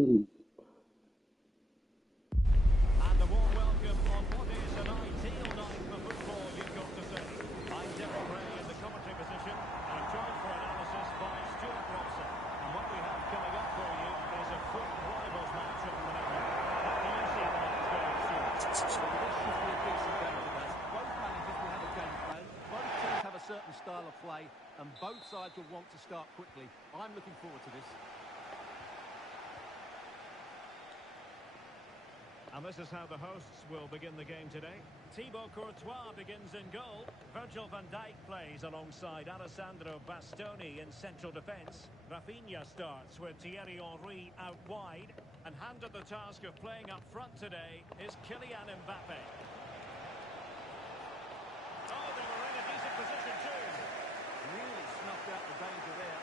And a warm welcome on what is an ideal night for football, you've got to say. I'm Derek Ray in the commentary position, and I'm joined for analysis by Stuart Robson. And what we have coming up for you is a quick rivals match at the moment. How do you see the match going, Stuart? Well, this should be a decent game today. Both managers will have a game plan. Both teams have a certain style of play, and both sides will want to start quickly. I'm looking forward to this. And this is how the hosts will begin the game today. Thibaut Courtois begins in goal. Virgil van Dijk plays alongside Alessandro Bastoni in central defence. Rafinha starts with Thierry Henry out wide. And handed the task of playing up front today is Kylian Mbappe. Oh, they were in a decent position too. Really snuffed out the danger there.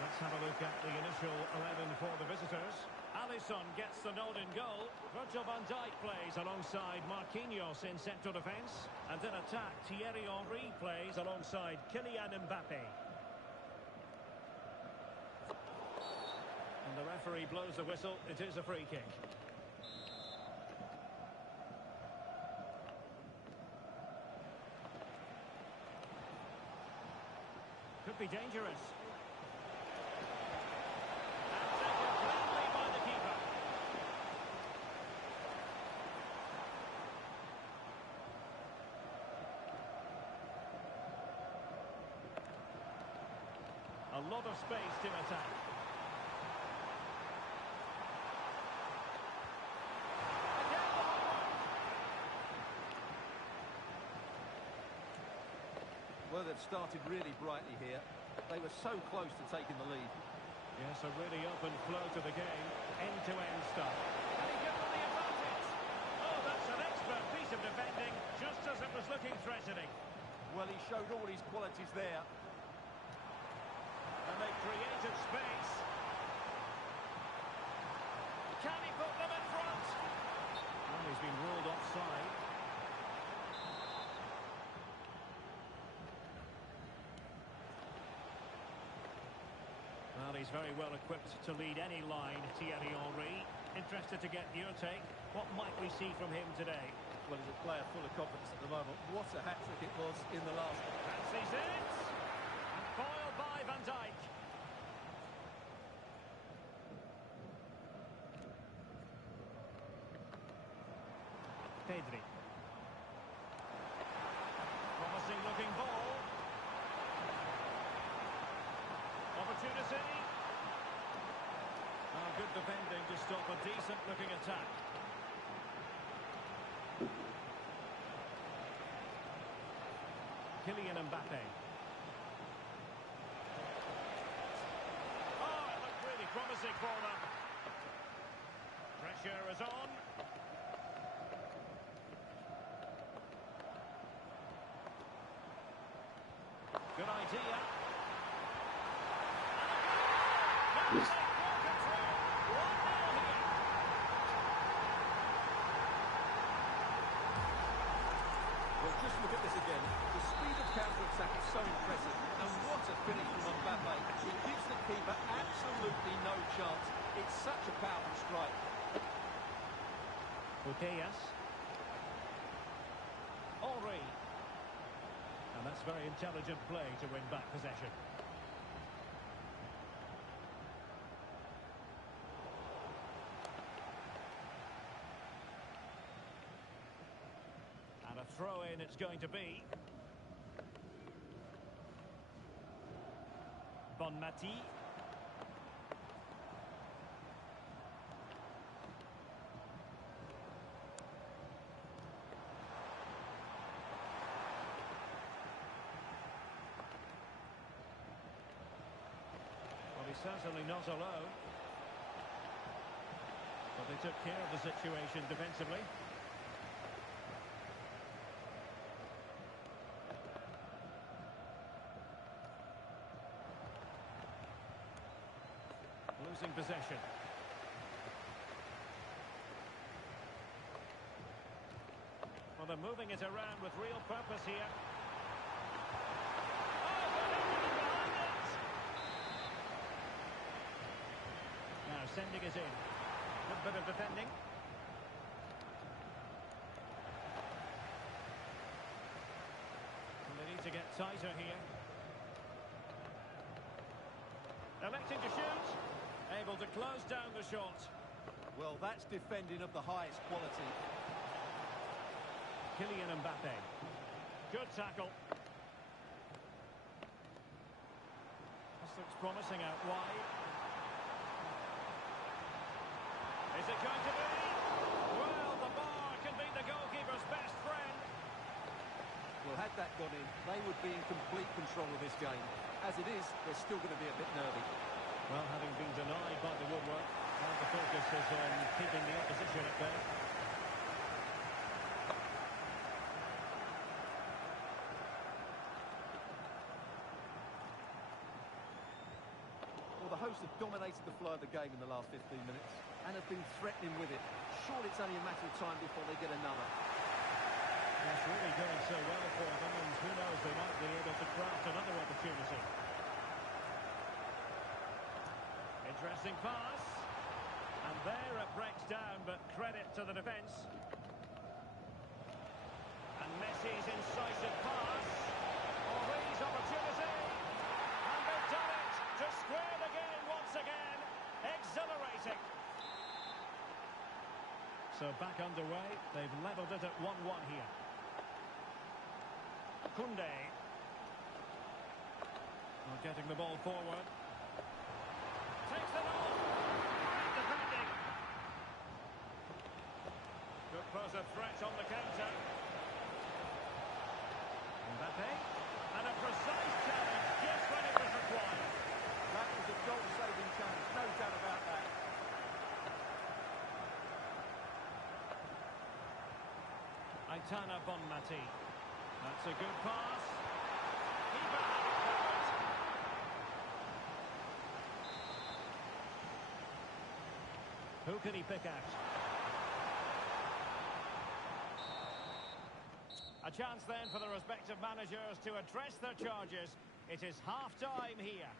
Let's have a look at the initial 11 for the visitors. Alisson gets the nod in goal. Virgil van Dijk plays alongside Marquinhos in central defence. And in attack, Thierry Henry plays alongside Kylian Mbappe. And the referee blows the whistle. It is a free kick. Could be dangerous. A lot of space to attack. Well, they've started really brightly here. They were so close to taking the lead. Yes, a really open flow to the game. End-to-end stuff. And he gives them the advantage. Oh, that's an expert piece of defending, just as it was looking threatening. Well, he showed all his qualities there. And they created space. Can he put them in front? Well, he's been ruled offside. Well, he's very well equipped to lead any line, Thierry Henry. Interested to get your take. What might we see from him today? Well, he's a player full of confidence at the moment. What a hat-trick it was in the last. Fancies it. And foiled by Van Dijk. Pedri. Promising looking ball. Opportunity. Oh, good defending to stop a decent looking attack. Kylian Mbappe. Oh, it looked really promising for them. Pressure is on. Good idea. Well, just look at this again. The speed of counter-attack is so impressive. And what a finish from Mbappe. He gives the keeper absolutely no chance. It's such a powerful strike. Putellas. Henry. And that's very intelligent play to win back possession. And a throw-in it's going to be. Bonmati. Well, he's certainly not alone. But they took care of the situation defensively. Losing possession. Well, they're moving it around with real purpose here. now, sending it in. Good bit of defending. And they need to get tighter here. Electing to shoot. Able to close down the shot. Well, that's defending of the highest quality. Kylian Mbappe. Good tackle. This looks promising out wide. Is it going to be? Well, the bar can be the goalkeeper's best friend. Well, had that gone in, they would be in complete control of this game. As it is, they're still going to be a bit nervy. Well, having been denied by the woodwork, now the focus is on keeping the opposition at bay. Well, the hosts have dominated the flow of the game in the last 15 minutes and have been threatening with it. Surely it's only a matter of time before they get another. It's really going so well for them, and who knows, they might be able to craft another opportunity. Interesting pass. And there it breaks down, but credit to the defence. And Messi's incisive pass. Henry's opportunity. And they've done it to square the game once again. Exhilarating. So back underway. They've levelled it at 1-1 here. Koundé. Getting the ball forward. Takes it off. Great defending. Could pose a threat on the counter. Mbappe. And a precise challenge just when it was required. That was a goal-saving challenge, no doubt about that. Aitana Bonmati. That's a good pass. Keeper had it covered. Who can he pick out? A chance then for the respective managers to address their charges. It is half-time here.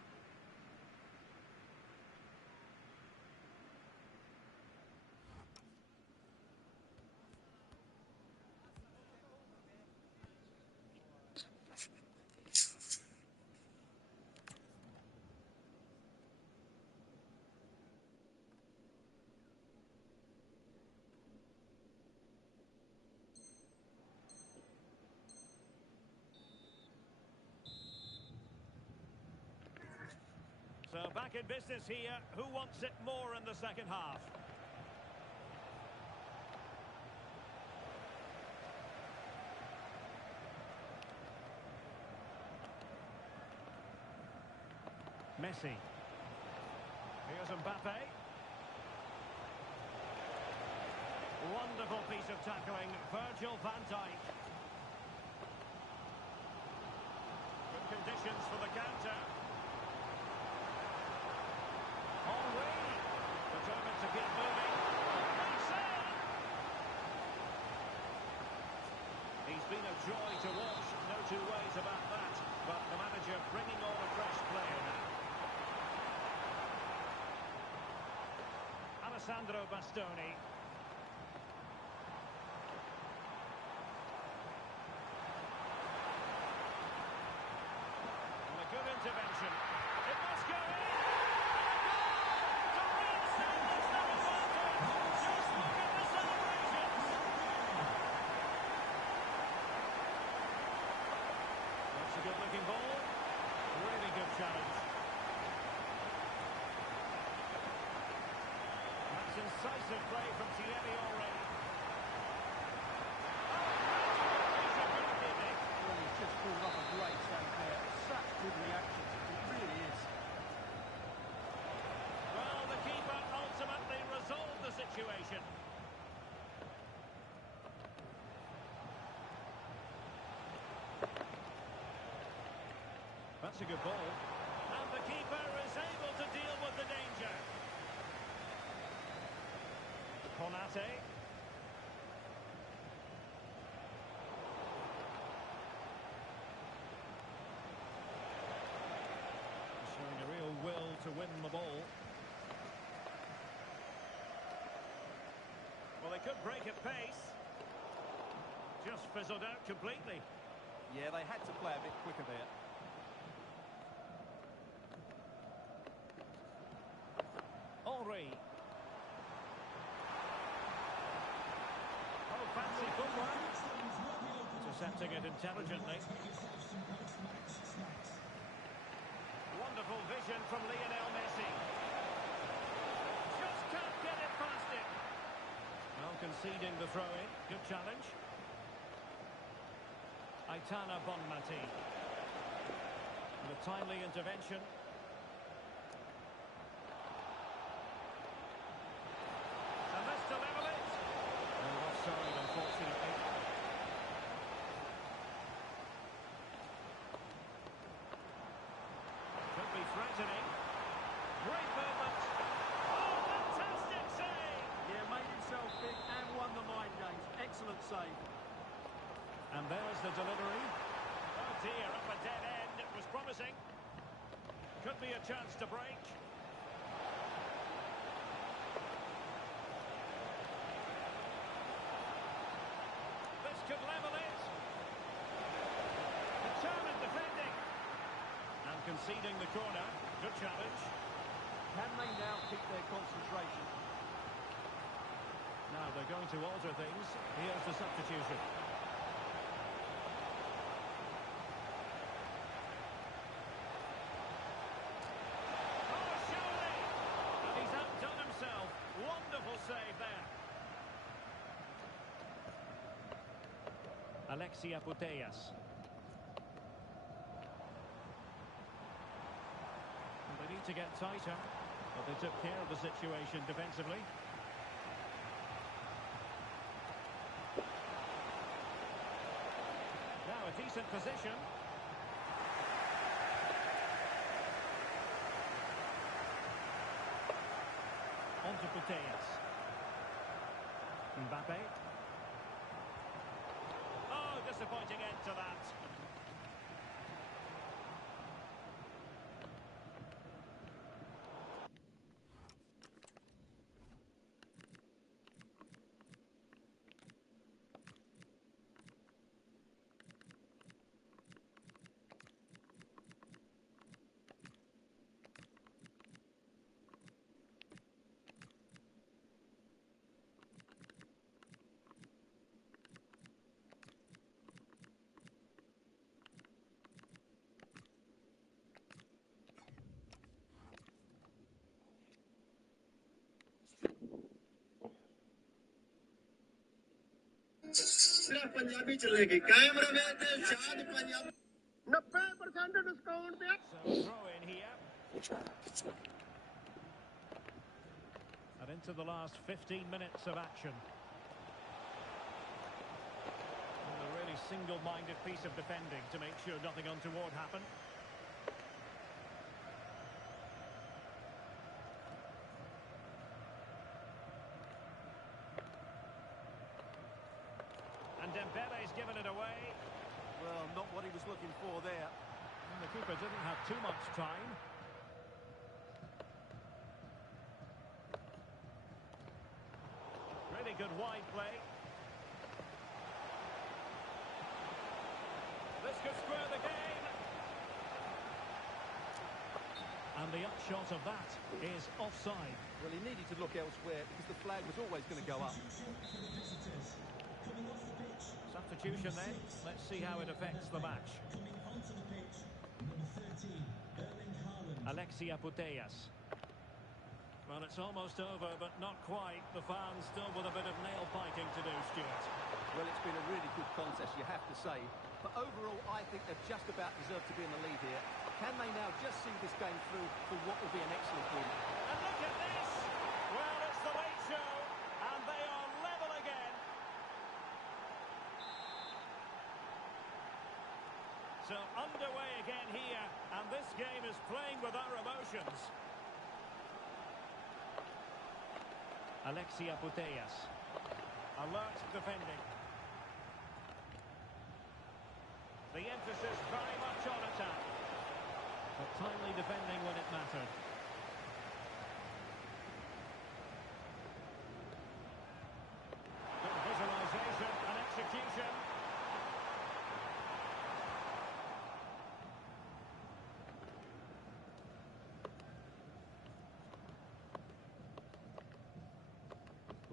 So back in business here. Who wants it more in the second half? Messi. Here's Mbappe. Wonderful piece of tackling. Virgil van Dijk. Good conditions for the counter. Henry, determined to keep moving. He's been a joy to watch, no two ways about that. But the manager bringing on a fresh player now. Alessandro Bastoni. And a good intervention. It must go in. Good-looking ball. Really good challenge. That's incisive play from Thierry Henry. Well, he's just pulled off a great save there. Such good reaction. It really is. Well, the keeper ultimately resolved the situation. That's a good ball. And the keeper is able to deal with the danger. Konate. Showing a real will to win the ball. could break at pace. Just fizzled out completely. Yeah, they had to play a bit quicker there. Henry. Oh, fancy footwork. Intercepting it intelligently. Wonderful vision from Lionel Messi. Just can't get it past him. Well, conceding the throw-in. Good challenge. Aitana Bonmati. And a timely intervention. And this to level it. Oh, offside, unfortunately. Could be threatening. Great movement. Oh, fantastic save! Yeah, made himself big and won the mind games. Excellent save. And there's the delivery. Oh dear, up a dead end. It was promising. Could be a chance to break. This could level it. Determined defending. And conceding the corner. Good challenge. Can they now keep their concentration? Now they're going to alter things. Here's the substitution. Oh, surely! And he's outdone himself. Wonderful save there. Alexia Putellas. They need to get tighter, but they took care of the situation defensively. Now a decent position. On to Putellas. Mbappe. Oh, disappointing end to that. सिर्फ पंजाबी चलेगी cameraman ने शाद Punjab 90% discount दिया So throw in here. And into the last 15 minutes of action. And a really single-minded piece of defending to make sure nothing untoward happened. And Dembele's given it away. Well, not what he was looking for there. And the keeper didn't have too much time. Really good wide play. This could square the game. And the upshot of that is offside. Well, he needed to look elsewhere because the flag was always going to go up. Substitution then. Let's see how it affects the match. Alexia Putellas. Well, it's almost over, but not quite. The fans still with a bit of nail-biting to do, Stuart. Well, it's been a really good contest, you have to say. But overall, I think they've just about deserved to be in the lead here. Can they now just see this game through for what will be an excellent win? And look at this! Well, it's the late show, and they are level again. So underway again here, and this game is playing with our emotions. Alexia Putellas. Alert defending. The emphasis very much on attack. But timely defending when it mattered.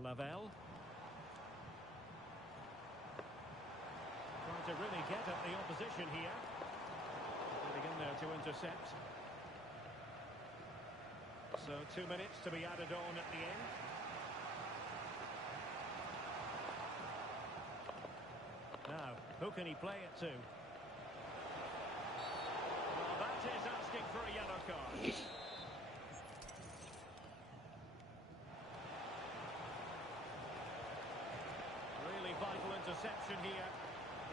Lavelle. Trying to really get at the opposition here. Getting in there to intercept. So 2 minutes to be added on at the end. Now, who can he play it to? Well, that is asking for a yellow card. Really vital interception here.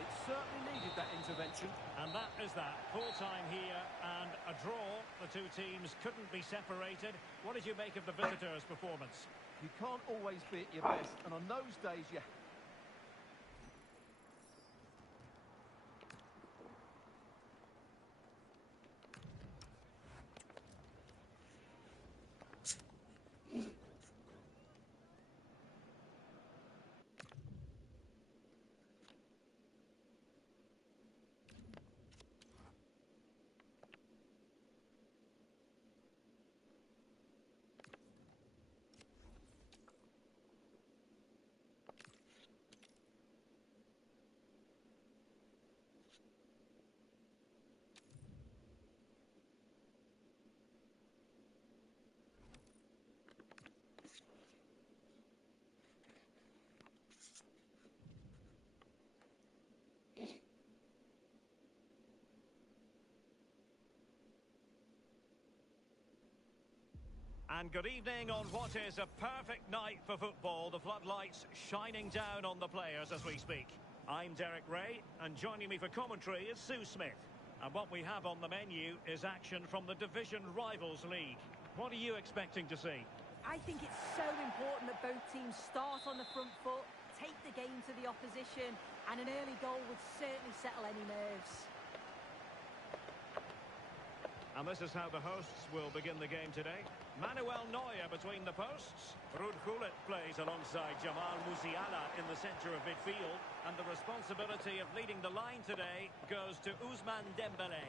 It certainly needed that intervention. And that is that. Full time here and a draw. The two teams couldn't be separated. What did you make of the visitors' performance? You can't always be at your best, and on those days you... And good evening on what is a perfect night for football. The floodlights shining down on the players as we speak. I'm Derek Ray, and joining me for commentary is Sue Smith. And what we have on the menu is action from the Division Rivals League. What are you expecting to see? I think it's so important that both teams start on the front foot, take the game to the opposition, and an early goal would certainly settle any nerves. And this is how the hosts will begin the game today. Manuel Neuer between the posts. Ruud Gullit plays alongside Jamal Musiala in the centre of midfield. And the responsibility of leading the line today goes to Ousmane Dembélé.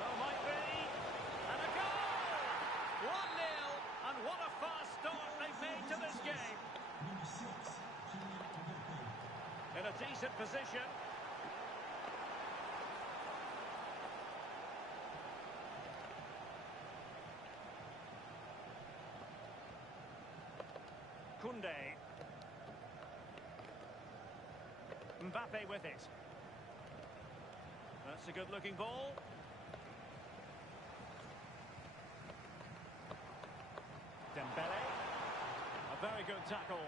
Oh, might be. And a goal! 1-0. And what a fast start they've made to this game. In a decent position. Koundé. Mbappe with it. That's a good-looking ball. Dembélé. A very good tackle.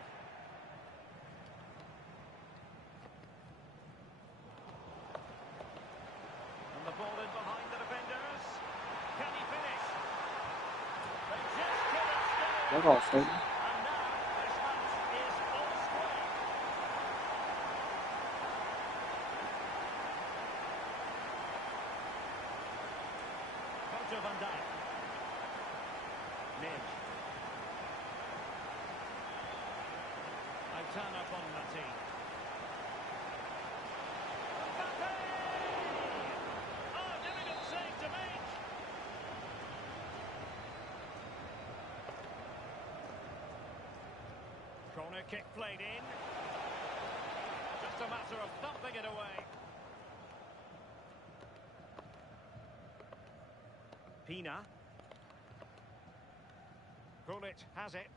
And the ball in behind the defenders. Can he finish? They just couldn't stay. Van Dijk. Midge. Aitana Bonmati. Mbappe! Oh, difficult save to make. Corner kick played in. Just a matter of thumping it away. Pina. Gullit has it.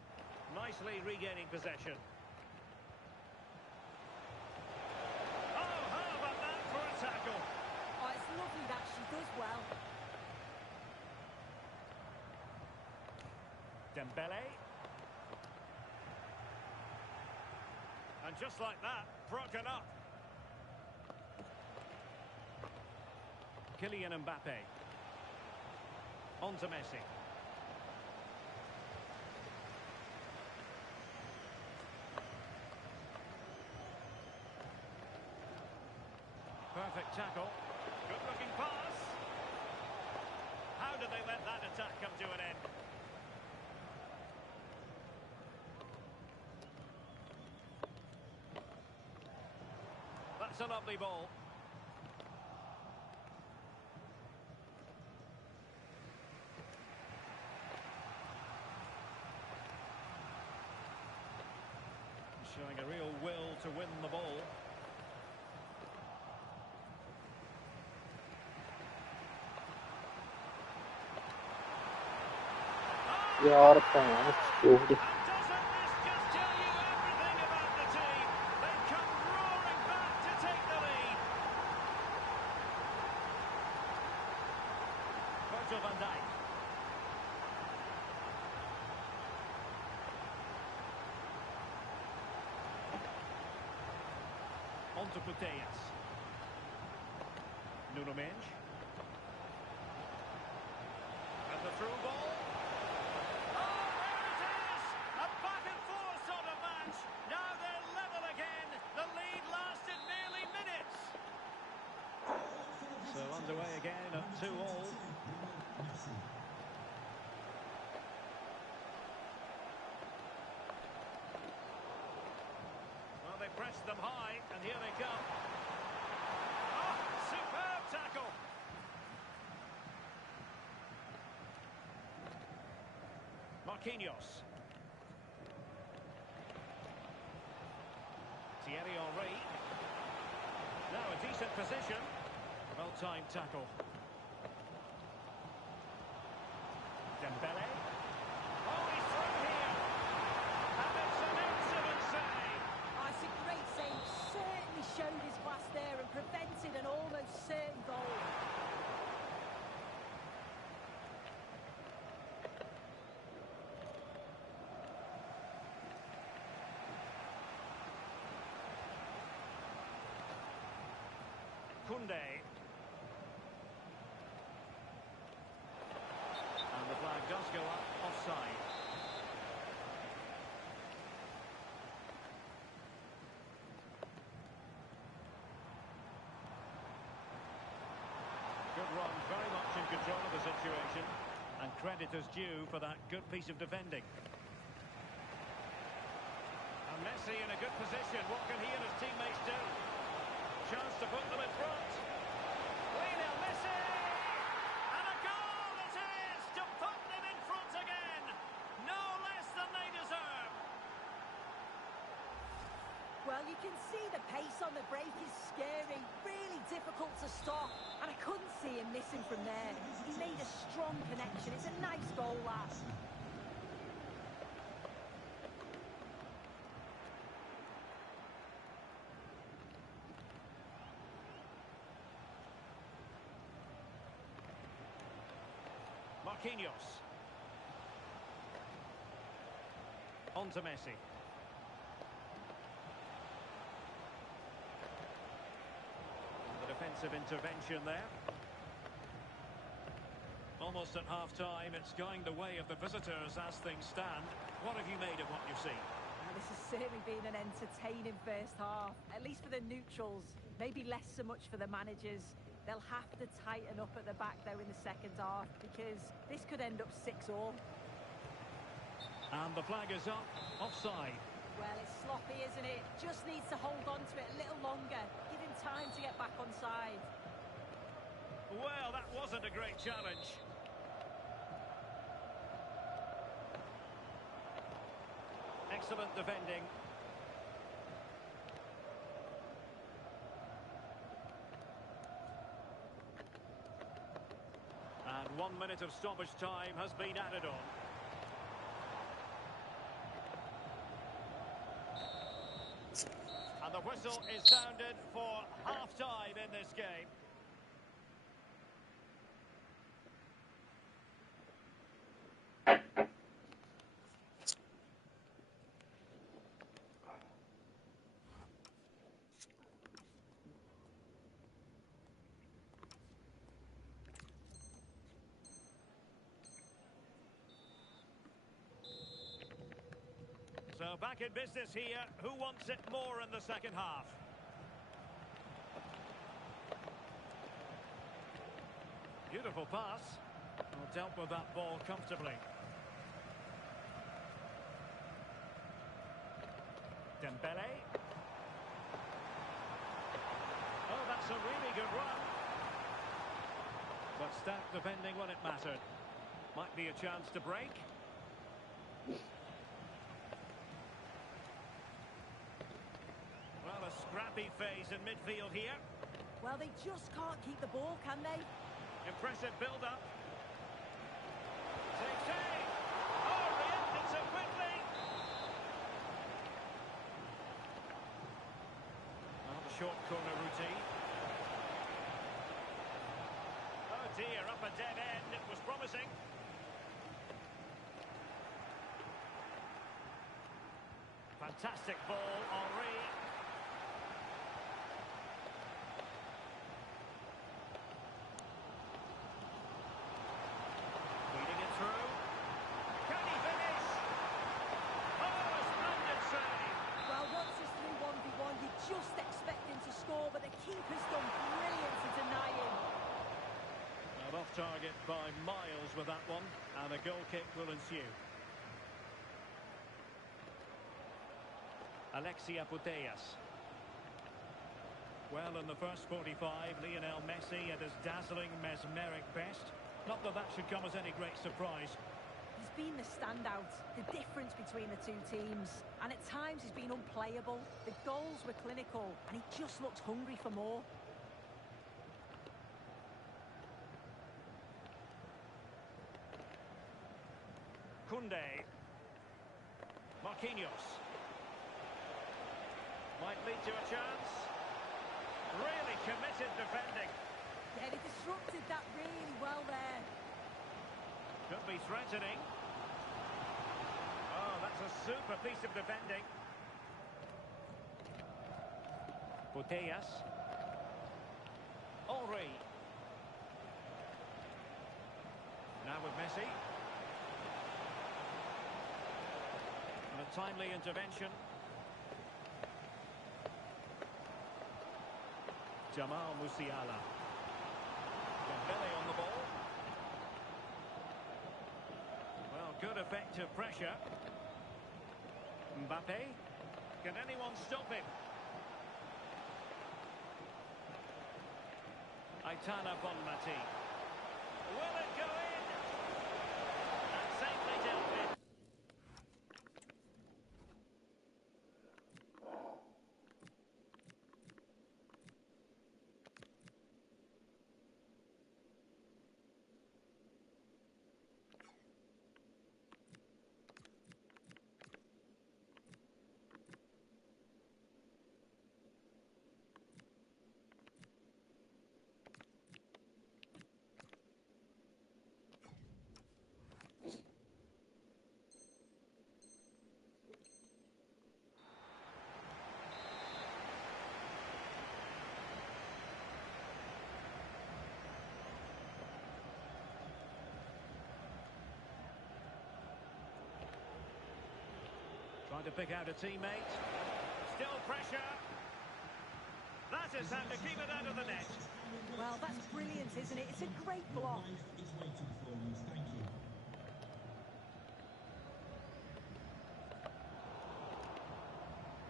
Nicely regaining possession. Oh, how about that for a tackle? Oh, it's lovely that she does well. Dembélé. And just like that, broken up. Kylian Mbappe. On to Messi. Perfect tackle. Good-looking pass. How did they let that attack come to an end? That's a lovely ball. Showing a real will to win the ball. यार भैन चोद And doesn't this just tell you everything about the team? They come roaring back to take the lead. Virgil van Dijk. On to Putellas. Nuno Mendes. And the through ball. Oh, there it is! A back and forth sort of match. Now they're level again. The lead lasted merely minutes. So underway again at 2-2. Well, they pressed them high, and here they come. Oh, superb tackle. Marquinhos. Thierry Henry. Now a decent position. Well-timed tackle. Dembele. Oh, he's through here. And it's an excellent save. Oh, it's a great save. Certainly showed his class there and prevented an almost certain goal. Koundé. And the flag does go up offside. Good run, very much in control of the situation. And credit is due for that good piece of defending. And Messi in a good position. What can he and his teammates do? Chance to put them in front. Lionel Messi! And a goal it is to put them in front again. No less than they deserve. Well, you can see the pace on the break is scary, really difficult to stop, and I couldn't see him missing from there. He made a strong connection. It's a nice goal, lad. Marquinhos. On to Messi. The defensive intervention there. Almost at half-time, it's going the way of the visitors as things stand. What have you made of what you've seen? Well, this has certainly been an entertaining first half, at least for the neutrals. Maybe less so much for the managers. They'll have to tighten up at the back, though, in the second half, because this could end up 6-6. And the flag is up, offside. Well, it's sloppy, isn't it? Just needs to hold on to it a little longer. Give him time to get back on side. Well, that wasn't a great challenge. Excellent defending. And 1 minute of stoppage time has been added on. And the whistle is sounded for half-time in this game. So back in business here. Who wants it more in the second half? Beautiful pass. Well, dealt with that ball comfortably. Dembele. Oh, that's a really good run. But stout defending when it mattered. Might be a chance to break. scrappy phase in midfield here. Well, they just can't keep the ball, can they? Impressive build-up. Takes aim. Oh, reacted so quickly. Well, the short corner routine. Oh dear, up a dead end. It was promising. Fantastic ball, Henri. Feeding it through. Can he finish? Oh, a splendid save. Well, once it's through 1v1, you just expect him to score, but the keeper's done brilliant to deny him. And off target by miles with that one, and a goal kick will ensue. Alexia Putellas. Well, in the first 45, Lionel Messi at his dazzling, mesmeric best. Not that that should come as any great surprise. He's been the standout, the difference between the two teams. And at times he's been unplayable. The goals were clinical, and he just looks hungry for more. Koundé. Marquinhos. Might lead to a chance. Really committed defending. Yeah, he disrupted that really well there. Could be threatening. Oh, that's a super piece of defending. Putellas. Henri. Now with Messi. And a timely intervention. Jamal Musiala. Dembele on the ball. Well, good effective pressure. Mbappe. Can anyone stop him? Aitana Bonmati. Will it go in? And safely dealt with. Trying to pick out a teammate. Still pressure. That is how to keep it out of the net. Well, that's brilliant, isn't it? It's a great block.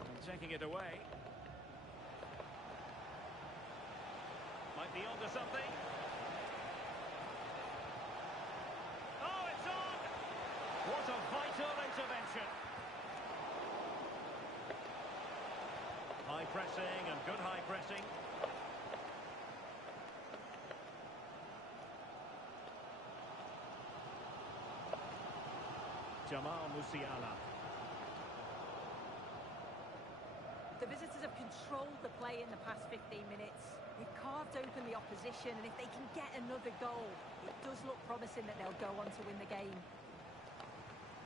And taking it away. Might be onto something. Oh, it's on! What a vital intervention. High pressing and good high pressing. Jamal Musiala. The visitors have controlled the play in the past 15 minutes. They've carved open the opposition, and if they can get another goal, it does look promising that they'll go on to win the game.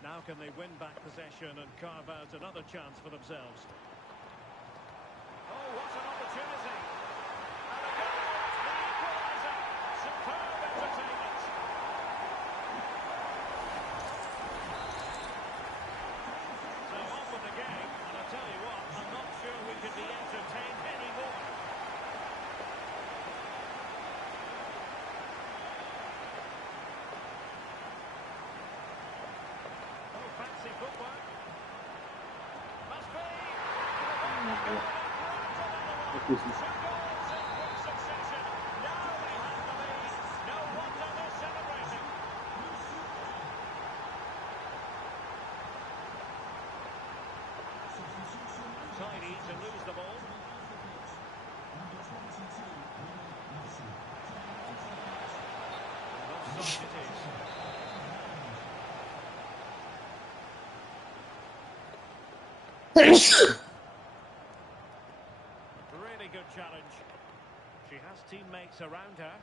Now can they win back possession and carve out another chance for themselves? Oh, what an opportunity! And a goal! The equaliser! Superb entertainment! So on with the game, and I tell you what, I'm not sure we could be entertained anymore. Oh, fancy footwork. Must be! Two goals in quick succession. Now they have the lead. No wonder they're celebrating. Tidy to lose the ball. Offside it is. Really good challenge. She has teammates around her.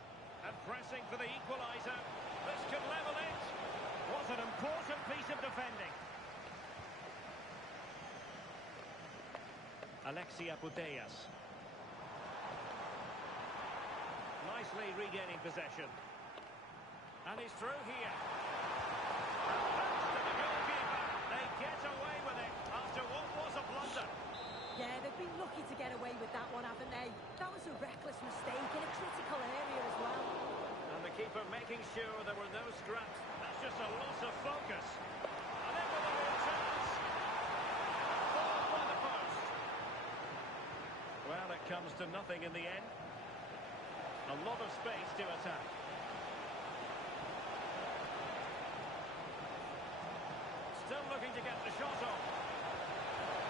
And pressing for the equaliser. This could level it. Was an important piece of defending. Alexia Putellas. Nicely regaining possession. And he's through here. And back to the goalkeeper. They get away with it after what was a blunder. Yeah, they've been lucky to get away with that one, haven't they? That was a reckless mistake in a critical area as well. And the keeper making sure there were no scraps. That's just a loss of focus. And then with a real chance. Ball by the post. Well, it comes to nothing in the end. A lot of space to attack. Still looking to get the shot off.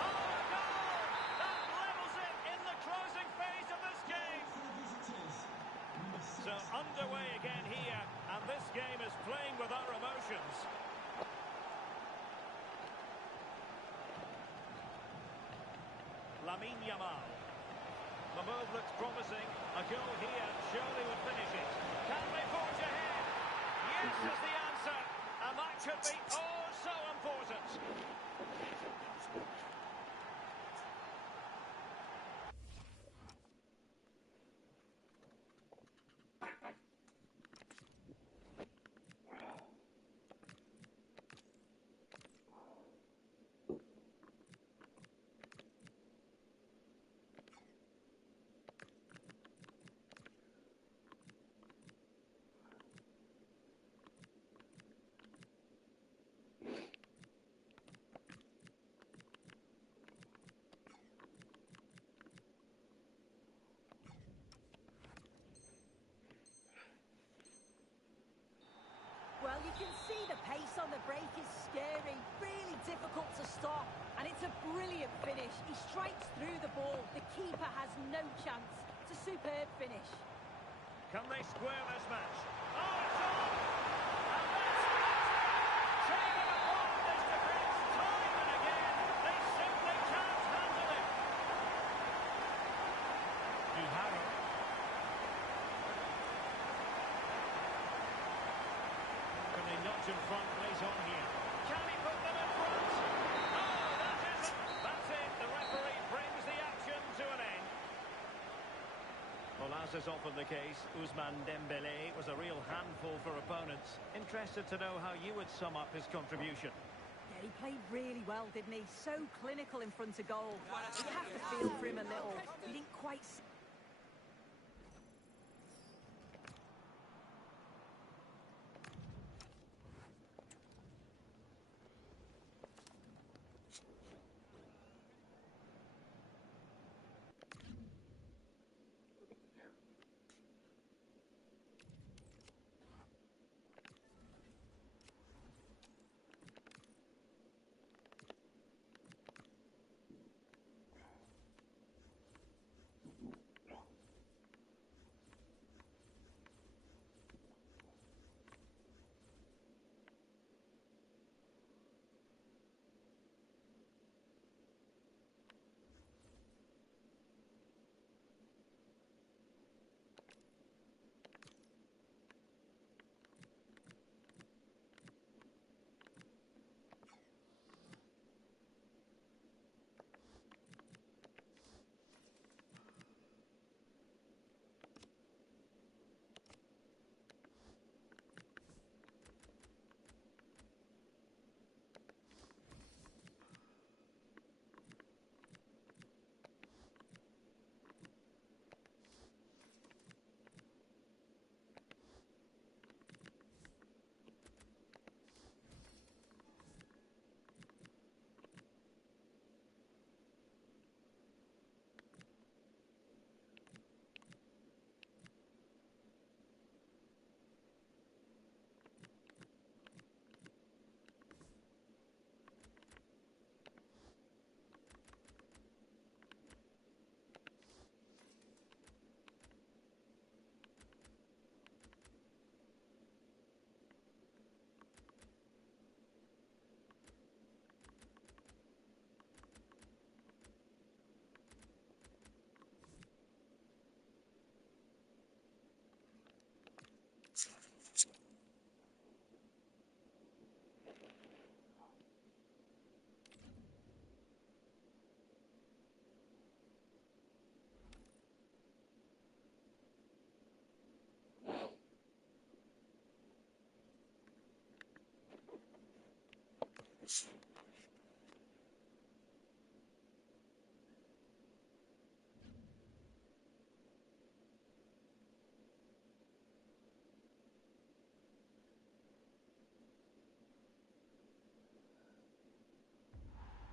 Oh, a goal! That levels it in the closing phase of this game. So underway again here, and this game is playing with our emotions. Lamine Yamal. The move looks promising. A goal here surely would finish it. Can they forge ahead? Yes is the answer. And that could be oh so important. Well, you can see the pace on the break is scary, really difficult to stop. And it's a brilliant finish. He strikes through the ball. The keeper has no chance. It's a superb finish. Can they square this match? Oh, it's on! And that's it! Taken upon this defence time and again. They simply can't handle it. Duharo. Can they notch in front late on here? Can he put them in front? Oh, that is it. That's it. The referee brings the action to an end. Well, as is often the case, Ousmane Dembélé was a real handful for opponents. Interested to know how you would sum up his contribution. Yeah, he played really well, didn't he? So clinical in front of goal. You have to feel for him a little. He didn't quite see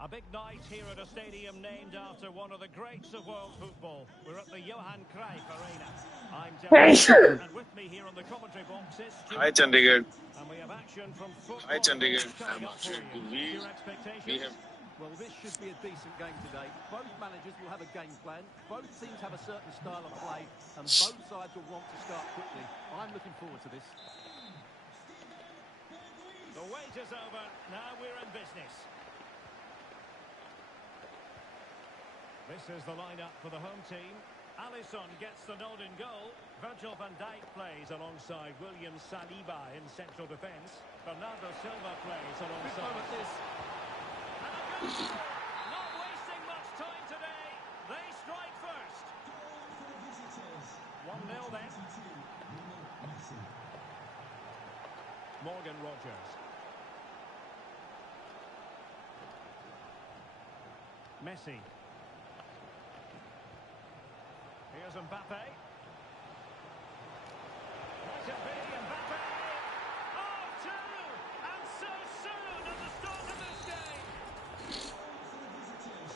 A big night here at a stadium named after one of the greats of world football. We're at the Johan Cruyff Arena. I'm Derek, and with me here on the commentary box is Stuart. Hi Chandigarh. And we have action from football. Hi Chandigarh. Coming I'm up for Akshay. you. Your expectations? Well, this should be a decent game today. Both managers will have a game plan. Both teams have a certain style of play, and both sides will want to start quickly. I'm looking forward to this. The wait is over. Now we're in business. This is the lineup for the home team. Alisson gets the nod in goal. Virgil van Dijk plays alongside William Saliba in central defence. Bernardo Silva plays alongside. And a good goal. Not wasting much time today. They strike first. 1-0 then. Morgan Rogers. Messi. Here's Mbappe. Might it be Mbappe? Oh, two! And so soon at the start of this game.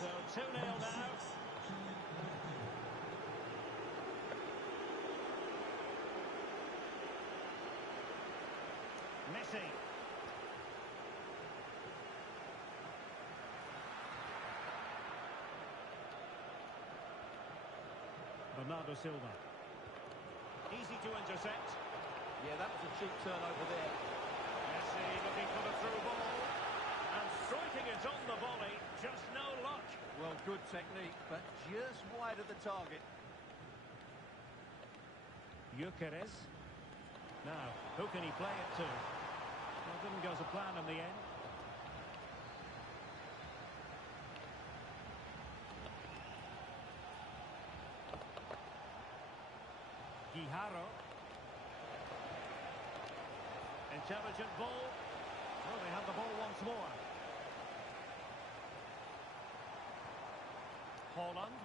So 2-0 now. Messi. Bernardo Silva. Easy to intercept. Yeah, that was a cheap turn over there. Messi looking for the through ball. And striking it on the volley. Just no luck. Well, good technique, but just wide of the target. Gyökeres. Now, who can he play it to? Well, didn't go to plan in the end. Guijarro. Intelligent ball. Well, they have the ball once more. Haaland.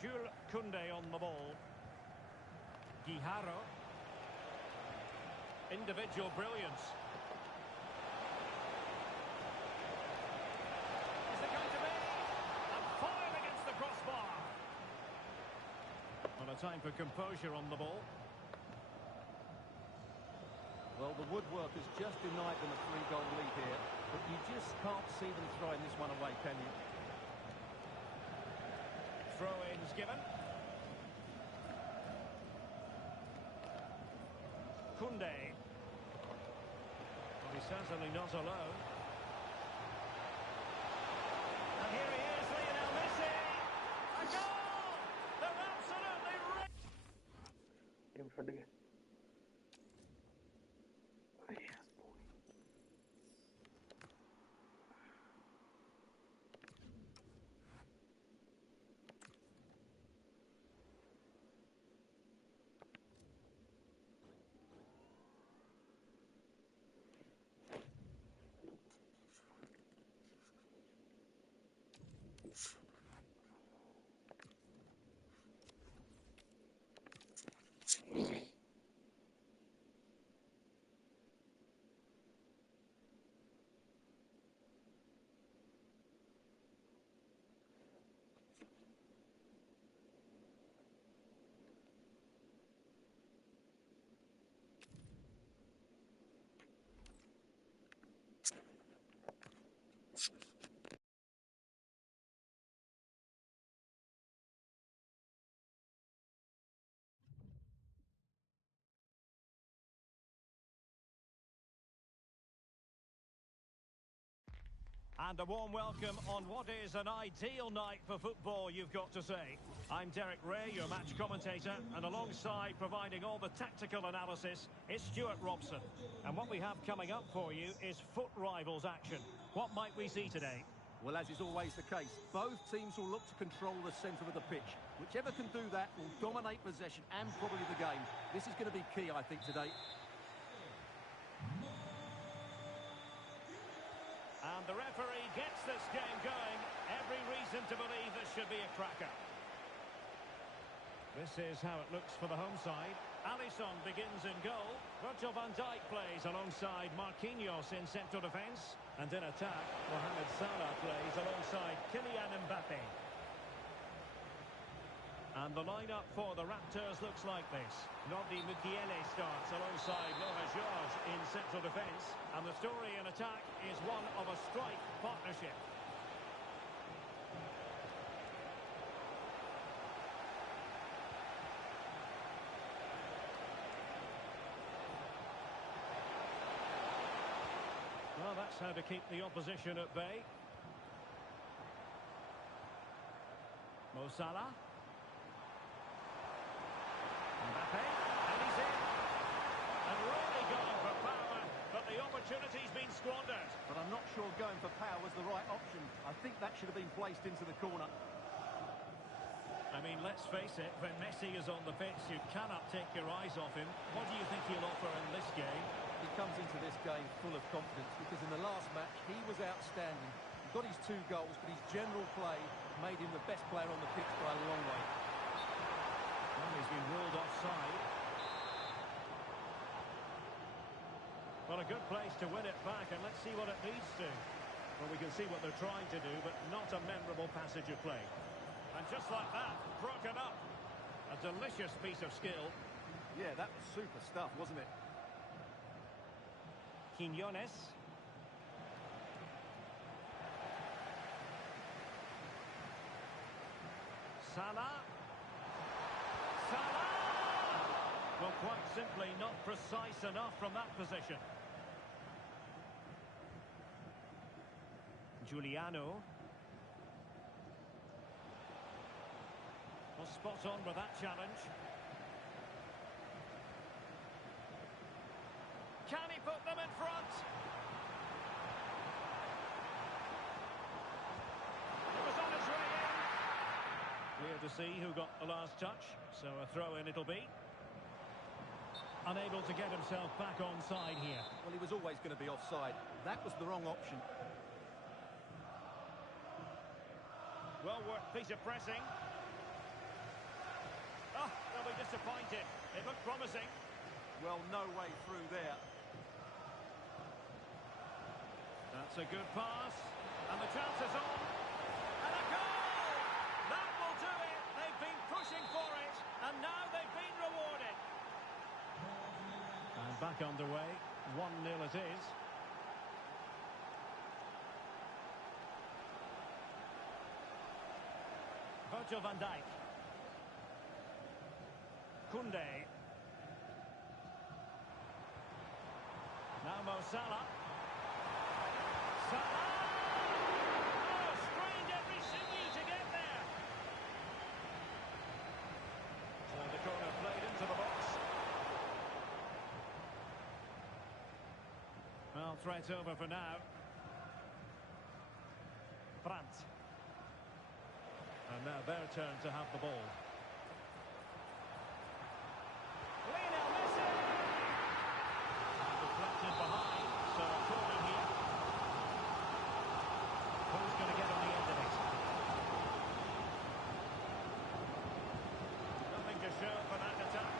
Jules Koundé on the ball. Guijarro. Individual brilliance. Is it going to be? And fired against the crossbar. Well, a time for composure on the ball. Well, the woodwork has just denied them a 3-goal lead here, but you just can't see them throwing this one away, can you? Throw-ins given. Koundé. Well, he's certainly not alone. And here he is, Lionel Messi. A goal! They're absolutely ready. Game ਛੱਡ ਗਏ And a warm welcome on what is an ideal night for football, you've got to say. I'm Derek Ray, your match commentator, and alongside providing all the tactical analysis is Stuart Robson. And what we have coming up for you is foot rivals action. What might we see today? Well, as is always the case, both teams will look to control the centre of the pitch. Whichever can do that will dominate possession and probably the game. This is going to be key, I think, today. And the referee gets this game going. Every reason to believe this should be a cracker. This is how it looks for the home side. Alisson begins in goal. Virgil van Dijk plays alongside Marquinhos in central defence. And in attack, Mohamed Salah plays alongside Kylian Mbappe. And the lineup for the Raptors looks like this. Nobby Mukiele starts alongside Laura George in central defence. And the story in attack is one of a strike partnership. Well, that's how to keep the opposition at bay. Mo Salah. Mbappe, and he's in. And really going for power, but the opportunity's been squandered. But I'm not sure going for power was the right option. I think that should have been placed into the corner. I mean, let's face it, when Messi is on the pitch, you cannot take your eyes off him. What do you think he'll offer in this game? He comes into this game full of confidence because in the last match he was outstanding. He got his 2 goals, but his general play made him the best player on the pitch by a long way. Well, he's been ruled offside. Well, a good place to win it back, and let's see what it leads to. Well, we can see what they're trying to do, but not a memorable passage of play. And just like that, broken up. A delicious piece of skill. Yeah, that was super stuff, wasn't it? Quinones. Salah. Salah! Well, quite simply not precise enough from that position. Giuliano. Well, spot on with that challenge. Can he put them in front? It was on his way in. Clear to see who got the last touch, so a throw-in it'll be. Unable to get himself back onside here. Well, he was always going to be offside. That was the wrong option. Well worked piece of pressing. Oh, they'll be disappointed. It looked promising. Well, no way through there. That's a good pass. And the chance is on. And a goal! That will do it. They've been pushing for it. And now they've been rewarded. And back underway. 1-0 it is. Virgil van Dijk. Koundé. Now Mo Salah. Salah! Oh, strained every sinew to get there. So the corner played into the box. Well, threat over for now. Brandt. And now their turn to have the ball. Lionel Messi! And deflected behind, so a corner here. Who's going to get on the end of it? Nothing to show for that attack.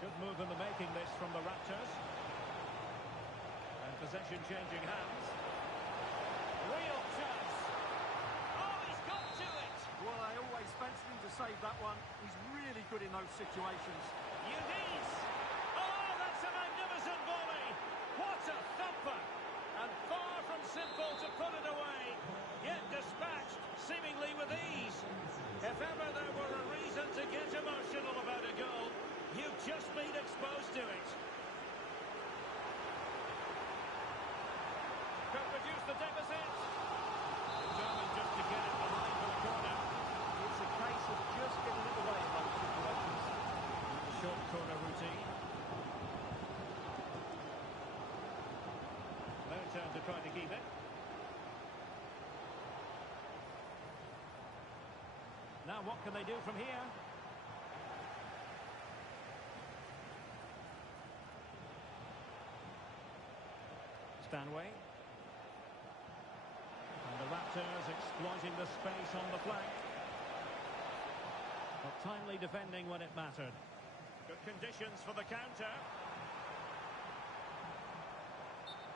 Good move in the making this from the Raptors. And possession changing hands. Real chance. Oh, he's got to it. Well, I always fancied him to save that one. He's really good in those situations. Eunice! Oh, that's a magnificent volley! What a thumper! And far from simple to put it away, yet dispatched seemingly with ease. If ever there were a reason to get emotional about a goal, you've just been exposed to it. Could reduce the deficit. Determined just to get it behind for the corner. It's a case of just getting it away in those situations. The short corner routine. Their turn to try to keep it. Now what can they do from here? Stanway. visitors exploiting the space on the flank. But timely defending when it mattered. Good conditions for the counter.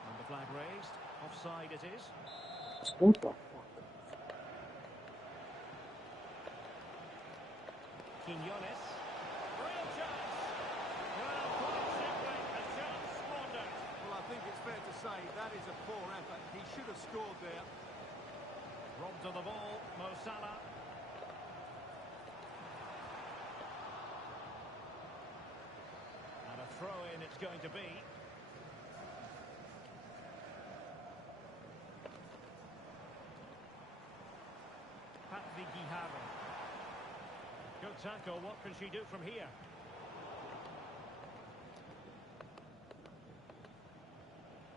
And the flag raised. Offside it is. What the fuck? Quinones. Real chance. Well, quite simply, a chance squandered. Well, I think it's fair to say that is a poor effort. He should have scored there. Robbed of the ball, Mo Salah. And a throw-in it's going to be. Good tackle. What can she do from here?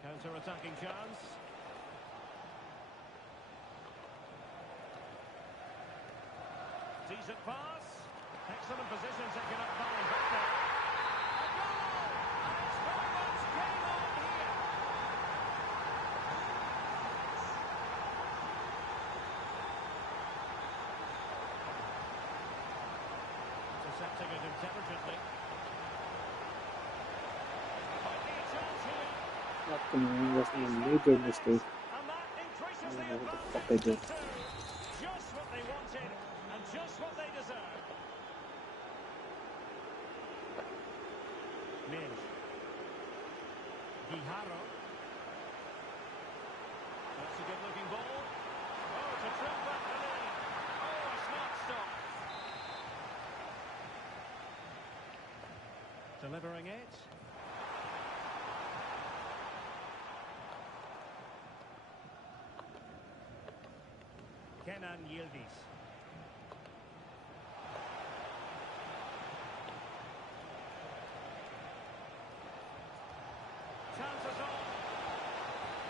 Counter-attacking chance. Decent pass. Excellent position taken up by Mbappe. A goal! And it's very much game on here. Intercepting it intelligently. Might be a chance here. That's the major mistake. And that increases I the don't know what the fuck advantage I did. to two. Just what they wanted and just what they deserve. Lynch. Guijarro. That's a good-looking ball. Oh, to trim back the lead. Oh, a smart stop. Delivering it. Kenan Yildiz. Chances on.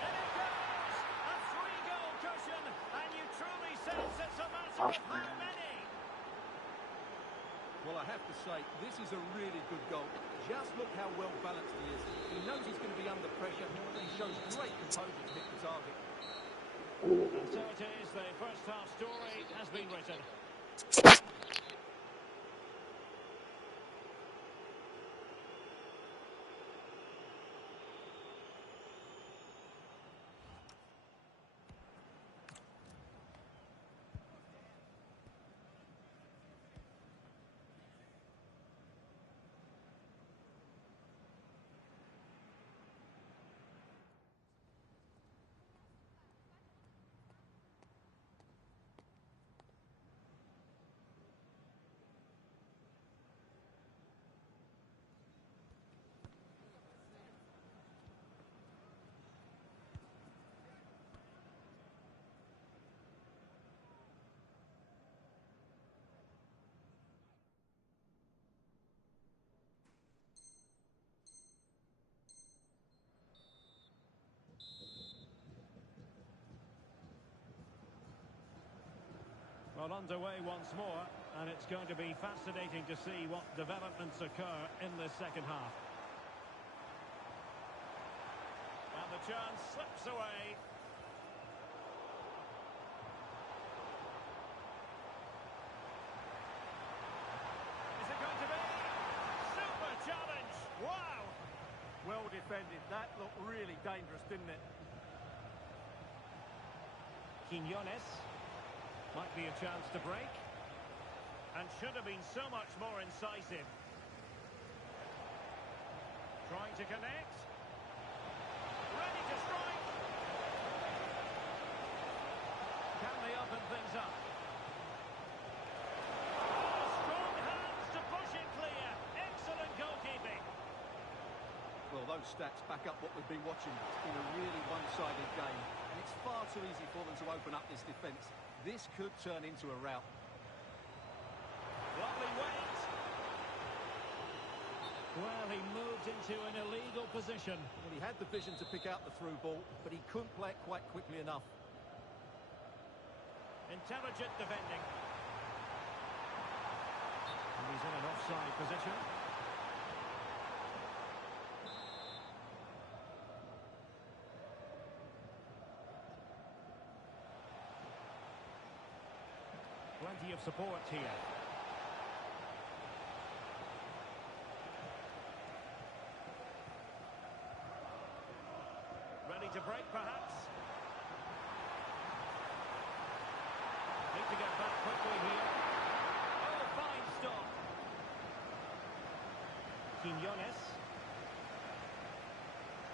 And it goes! A 3-goal cushion, and you truly sense it's a matter of how many. Well, I have to say, this is a really good goal. Just look how well balanced he is. He knows he's going to be under pressure, and he shows great composure to hit the target. And so it is, the first half story has been written. Well, underway once more, and it's going to be fascinating to see what developments occur in this second half. And the chance slips away. Is it going to be? Super challenge! Wow! Well defended. That looked really dangerous, didn't it? Quinones. Might be a chance to break. And should have been so much more incisive. Trying to connect. Ready to strike. Can they open things up? Oh, strong hands to push it clear. Excellent goalkeeping. Well, those stats back up what we've been watching. It's been a really one-sided game, and it's far too easy for them to open up this defence. This could turn into a rout. Lovely weight. Well, he moved into an illegal position. Well, he had the vision to pick out the through ball, but he couldn't play it quite quickly enough. Intelligent defending. And he's in an offside position. Plenty of support here. Ready to break, perhaps? Need to get back quickly here. Oh, fine stop. Quinones.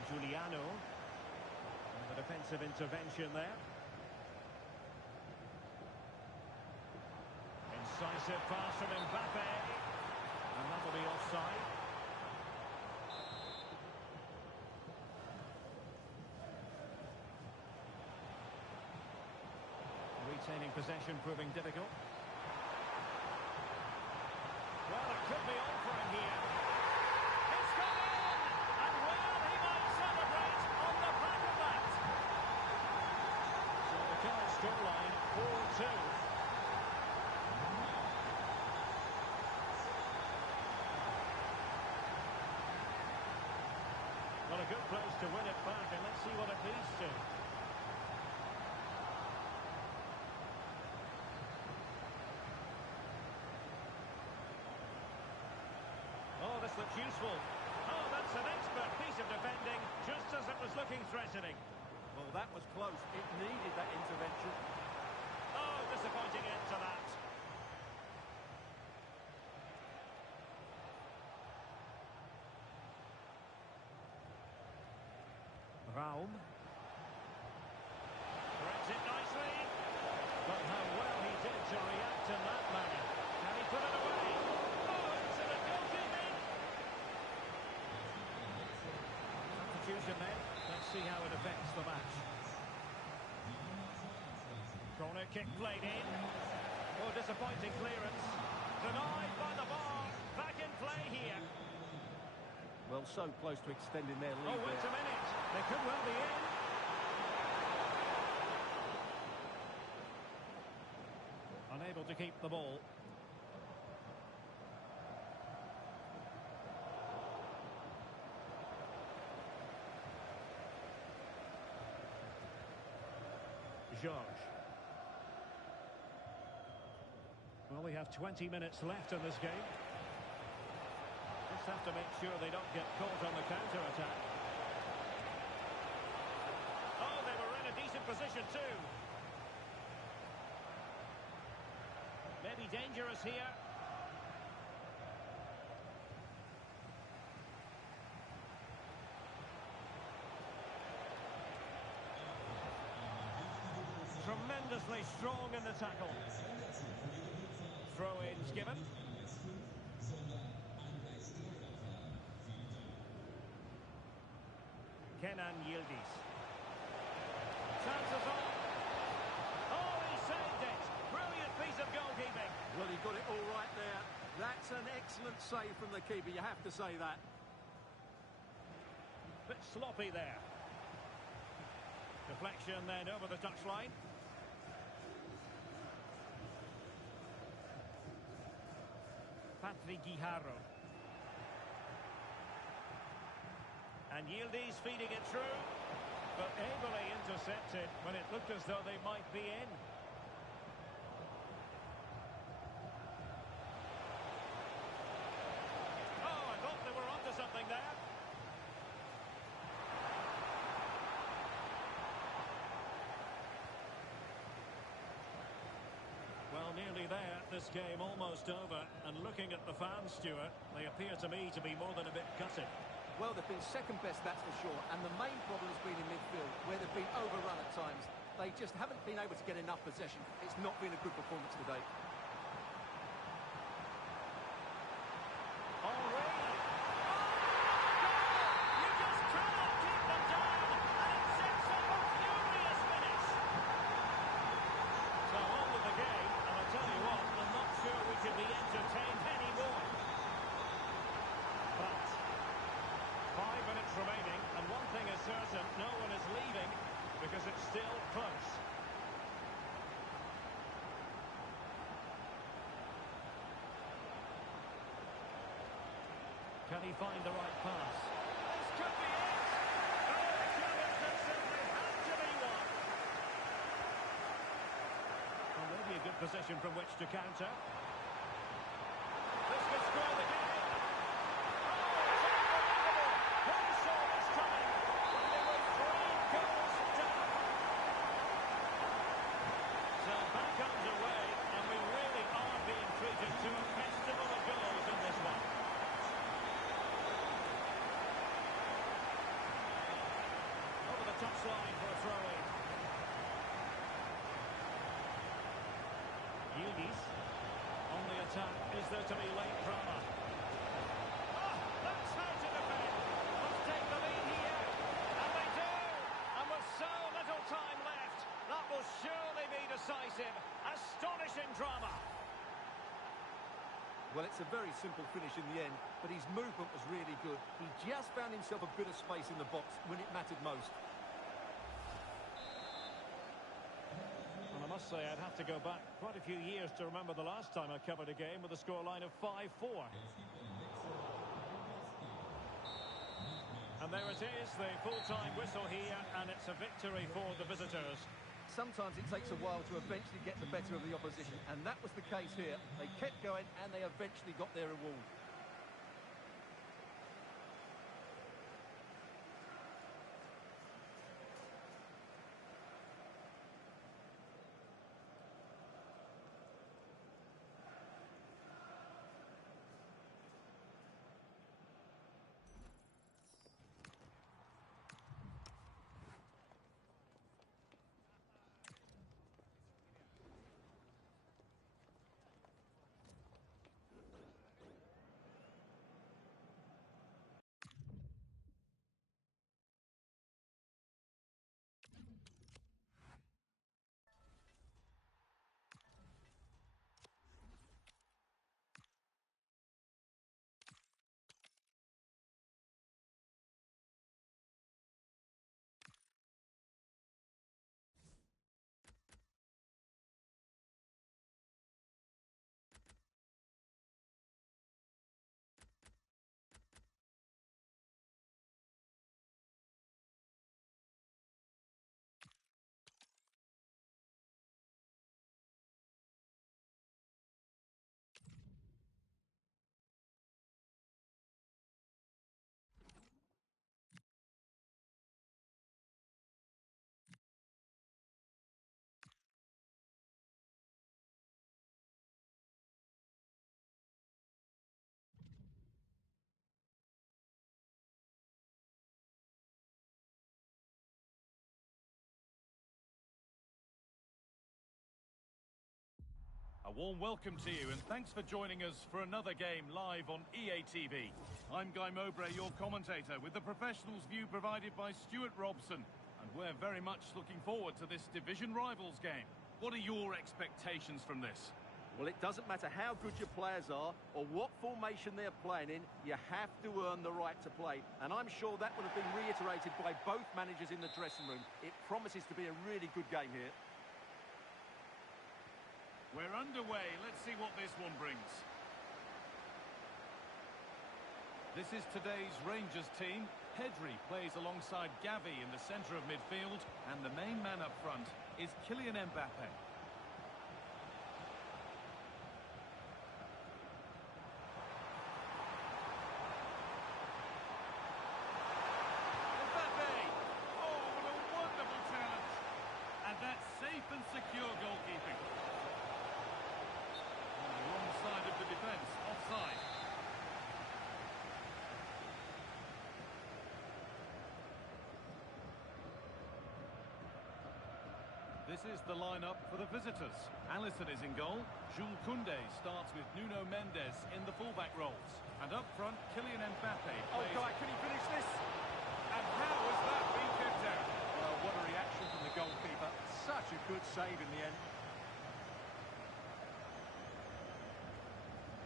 Giuliano. And the defensive intervention there. Incisive pass from Mbappe. And that'll be offside. Retaining possession proving difficult. Well, it could be on for him here. It's gone in! And well, he might celebrate on the back of that. So the current scoreline, 4-2. Well, a good place to win it back, and let's see what it leads to. Oh, this looks useful. Oh, that's an expert piece of defending, just as it was looking threatening. Well, that was close. It needed that intervention. Oh, disappointing end to that. Raum. Threads it nicely. But how well he did to react in that manner. Can he put it away? Oh, excellent goalkeeping. Substitution then. Let's see how it affects the match. Corner kick played in. Oh, disappointing clearance. Denied by the bar. Back in play here. Well, so close to extending their lead. Oh, wait a minute. They could well be in. Unable to keep the ball. George. Well, we have 20 minutes left in this game. Just have to make sure they don't get caught on the counter-attack. Oh, they were in a decent position too. Maybe dangerous here. Tremendously strong in the tackle. Throw-ins given. Kenan Yildiz. Chances on. Oh, he saved it. Brilliant piece of goalkeeping. Well, he got it all right there. That's an excellent save from the keeper, you have to say that. Bit sloppy there. Deflection then over the touchline. Patrick Guijarro. And Yildiz feeding it through, but ably intercepted when it looked as though they might be in. Oh, I thought they were onto something there. Well, nearly there. This game almost over. And looking at the fans, Stuart, they appear to me to be more than a bit gutted. Well, they've been second best, that's for sure. And the main problem has been in midfield, where they've been overrun at times. They just haven't been able to get enough possession. It's not been a good performance today. Henry. You just cannot keep them down, and it sets up a furious finish. So on with the game, and I tell you what, I'm not sure we can be entertained anymore. But 5 minutes remaining, and one thing is certain, no one is leaving because it's still close. Can he find the right pass? This could be it! Oh, the challenge that simply had to be won. Well, maybe a good position from which to counter. This could score the game. Oh, it's unbelievable. Who saw this coming? When they were 3 goals down. So back underway, and we really are being treated to a festival of goals in this one. Over the touchline for a throw-in. Eunice on the attack. Is there to be late drama? Oh, that's how to defend. Must take the lead here. And they do. And with so little time left, that will surely be decisive. Astonishing drama. Well, it's a very simple finish in the end, but his movement was really good. He just found himself a bit of space in the box when it mattered most. And I must say, I'd have to go back quite a few years to remember the last time I covered a game with a scoreline of 5-4. And there it is, the full-time whistle here, and it's a victory for the visitors. Sometimes it takes a while to eventually get the better of the opposition, and that was the case here. They kept going, and they eventually got their reward. A warm welcome to you, and thanks for joining us for another game live on EA TV. I'm Guy Mowbray, your commentator, with the professionals' view provided by Stuart Robson, and we're very much looking forward to this division rivals game. What are your expectations from this? Well, it doesn't matter how good your players are or what formation they're playing in, you have to earn the right to play. And I'm sure that would have been reiterated by both managers in the dressing room. It promises to be a really good game here. We're underway. Let's see what this one brings. This is today's Rangers team. Pedri plays alongside Gavi in the centre of midfield, and the main man up front is Kylian Mbappe. Mbappe! Oh, what a wonderful challenge! And that's safe and secure goalkeeping. On the wrong side of the defence, offside. This is the lineup for the visitors. Alisson is in goal. Jules Koundé starts with Nuno Mendes in the fullback roles. And up front, Kylian Mbappe plays... Oh, Guy, can he finish this? And how has that been kept out? Well, what a reaction from the goalkeeper. Such a good save in the end.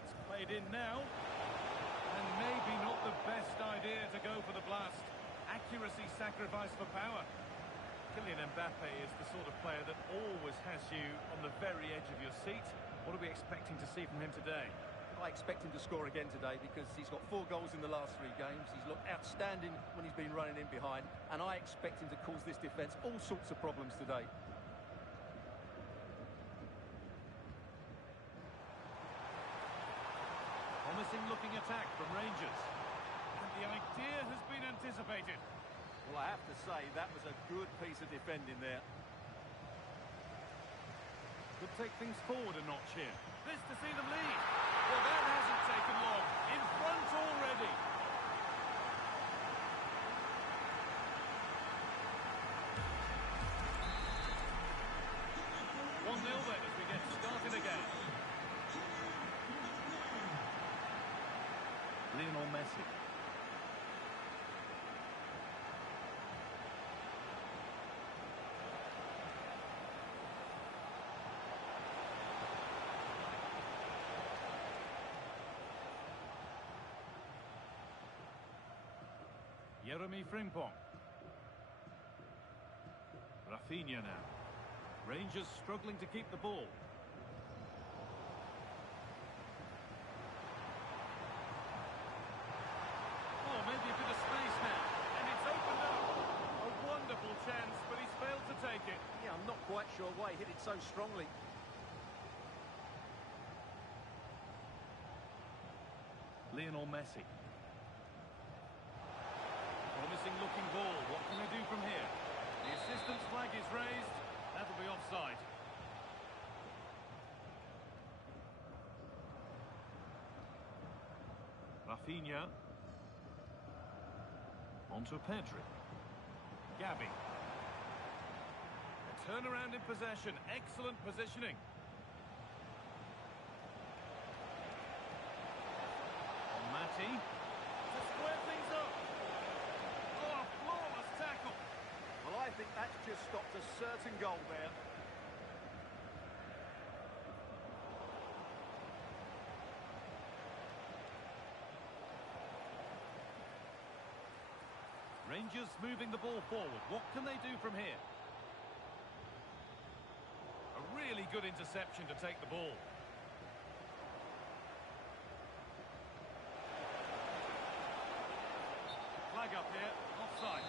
It's played in now. And maybe not the best idea to go for the blast. Accuracy sacrificed for power. Kylian Mbappe is the sort of player that always has you on the very edge of your seat. What are we expecting to see from him today? I expect him to score again today because he's got 4 goals in the last 3 games. He's looked outstanding when he's been running in behind, and I expect him to cause this defence all sorts of problems today. Promising-looking attack from Rangers. And the idea has been anticipated. Well, I have to say, that was a good piece of defending there. Could take things forward a notch here. This to see them lead. Well, that hasn't taken long. In front already. 1-0 then as we get started again. Lionel Messi. Jeremy Frimpong. Rafinha now. Rangers struggling to keep the ball. Oh, maybe a bit of space now. And it's opened up. A wonderful chance, but he's failed to take it. Yeah, I'm not quite sure why he hit it so strongly. Lionel Messi. Promising looking ball. What can they do from here? The assistant's flag is raised. That'll be offside. Rafinha. Onto Pedri. Gavi. A turnaround in possession. Excellent positioning. On Mati. To square things up. Oh, a flawless tackle. Well, I think that's just stopped a certain goal there. Rangers moving the ball forward. What can they do from here? A really good interception to take the ball. Flag up here, offside.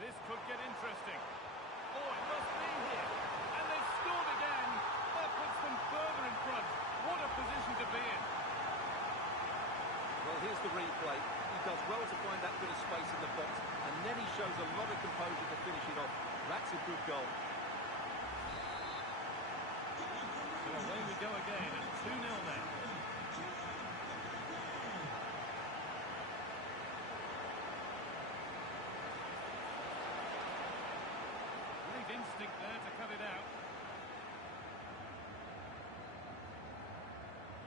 This could get interesting. Oh, it must be here. And they've scored again. That puts them further in front. What a position to be in. Well, here's the replay. He does well to find that bit of space in the box, and then he shows a lot of composure to finish it off. That's a good goal. So away we go again at 2-0 now. Great instinct there to cut it out.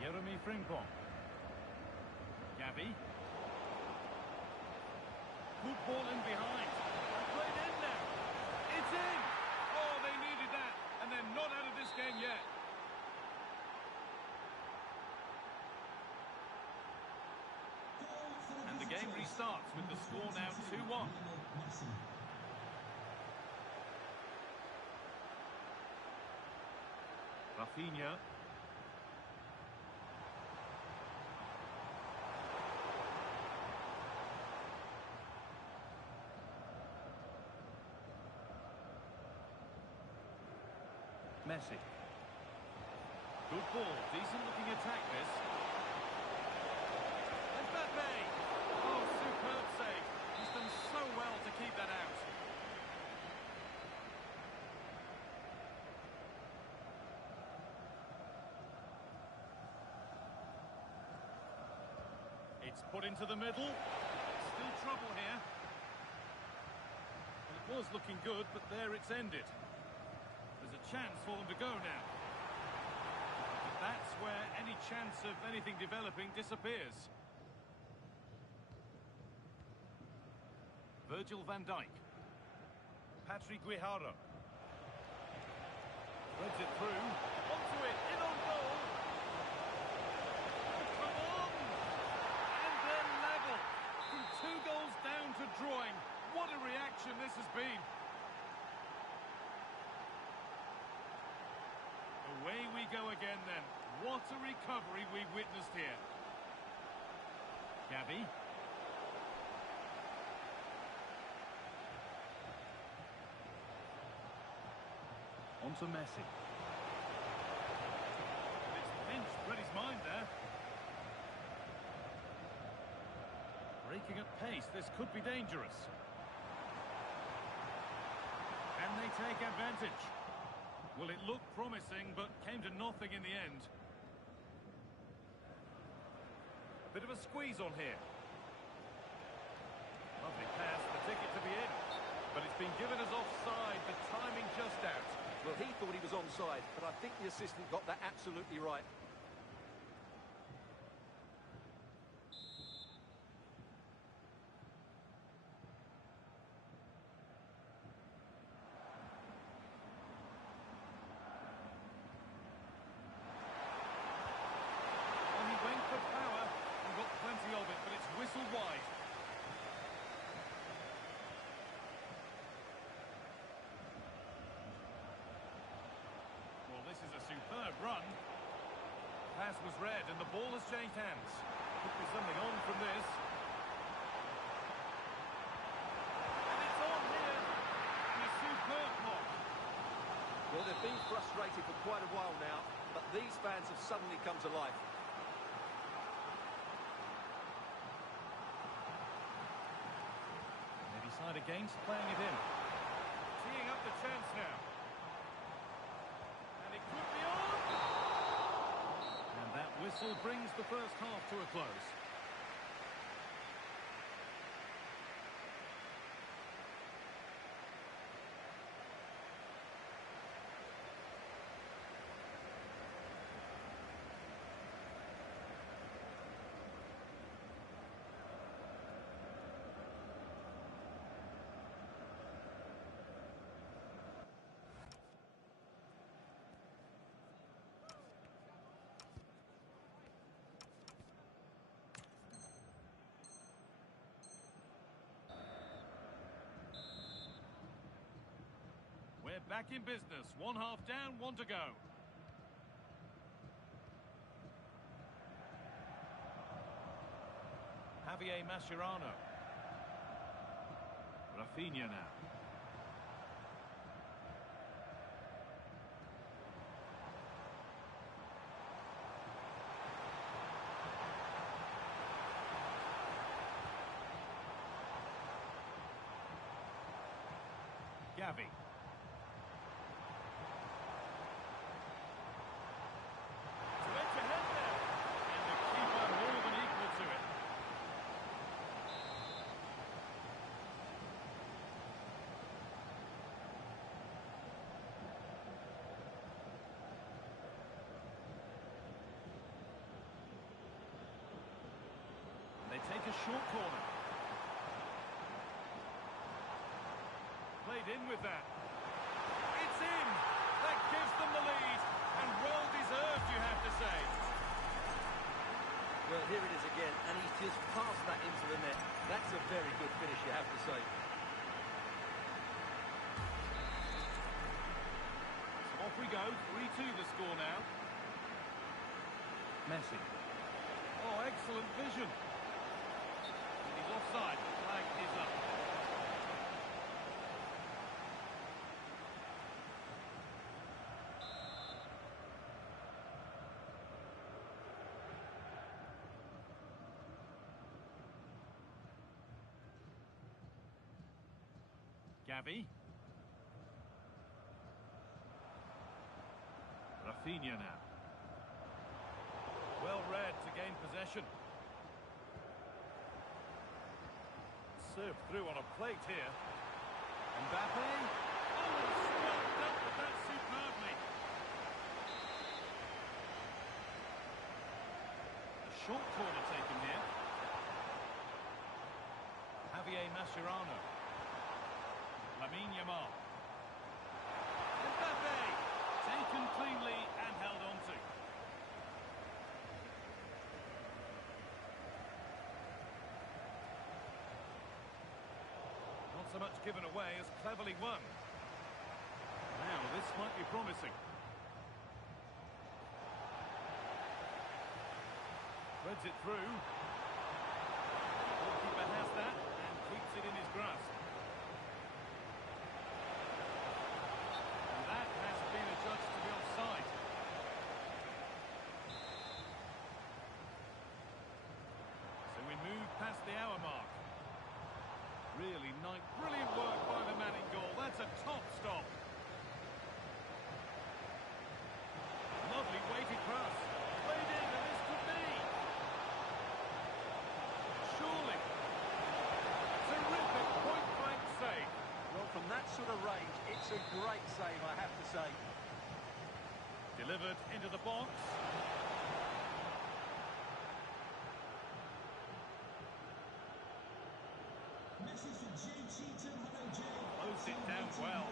Jeremy Frimpong. Gavi. Good ball in behind. And played in now. It's in! Oh, they needed that. And they're not out of this game yet. And the game restarts with the score now 2-1. Rafinha. Messi. Good ball, decent looking attack this. Mbappe! Oh, superb save. He's done so well to keep that out. It's put into the middle. Still trouble here. Well, it was looking good, but there it's ended. There's a chance for them to go now. But that's where any chance of anything developing disappears. Virgil van Dijk. Patrick Guijarro. Threads it through. Onto it. In on goal. Come on! And then level. From 2 goals down to drawing. What a reaction this has been. Away we go again then. What a recovery we've witnessed here. Gavi. On to Messi. It's pinched, read his mind there. Breaking at pace, this could be dangerous. And they take advantage. Well, it looked promising, but came to nothing in the end. Bit of a squeeze on here. Lovely pass, the ticket to be in. But it's been given as offside, the timing just out. Well, he thought he was onside, but I think the assistant got that absolutely right. Well, he went for power and got plenty of it, but it's whistled wide. This is a superb run. Pass was read and the ball has changed hands. Could be something on from this. And it's on here. And a superb block. Well, they've been frustrated for quite a while now, but these fans have suddenly come to life. They decide against playing it in. Teeing up the chance now. And it could be on! And that whistle brings the first half to a close. We're back in business. One half down, one to go. Javier Mascherano. Rafinha now. Gavi. They take a short corner. Played in with that. It's in! That gives them the lead. And well deserved, you have to say. Well, here it is again, and he's just passed that into the net. That's a very good finish, you have to say. So off we go. 3-2 the score now. Messi. Oh, excellent vision. He's offside. Flag is up. Gavi. Rafinha now. Well read to gain possession. Served through on a plate here. Mbappe. Oh, swept up with that superbly. A short corner taken here. Javier Mascherano. Lamine Yamal. Mbappe. Taken cleanly and held on to. Not so much given away as cleverly won. Now, this might be promising. Threads it through. The goalkeeper has that and keeps it in his grasp. And that has been adjudged to be offside. So we move past the hour mark. Really nice, brilliant work by the man in goal. That's a top stop. Lovely weighted pass. Played in, and this could be. Surely. Terrific point-blank save. Well, from that sort of range, it's a great save, I have to say. Delivered into the box. Closed it down well.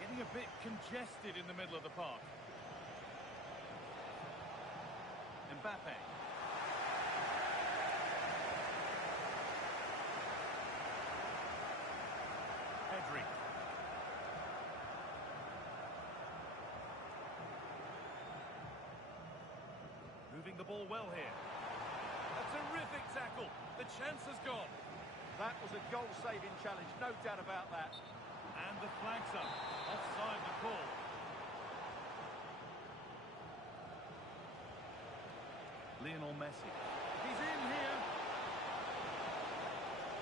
Getting a bit congested in the middle of the park. Mbappe. Pedri. Moving the ball well here. A terrific tackle. The chance has gone. That was a goal-saving challenge, no doubt about that. And the flag's up. Offside the call. Lionel Messi. He's in here.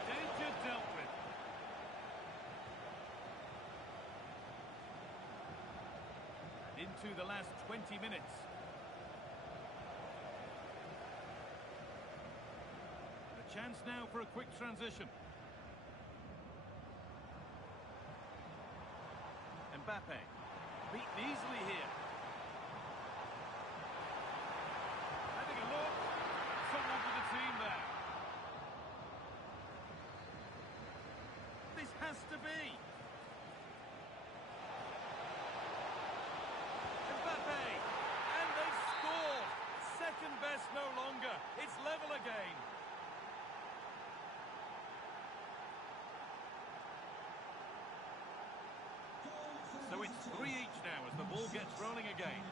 Danger dealt with. Into the last 20 minutes. A chance now for a quick transition. Mbappe. Beaten easily here. Having a look. Someone for the team there. This has to be. Mbappe. And they've scored. Second best no longer. It's level again. So it's 3 each now as the ball gets rolling again.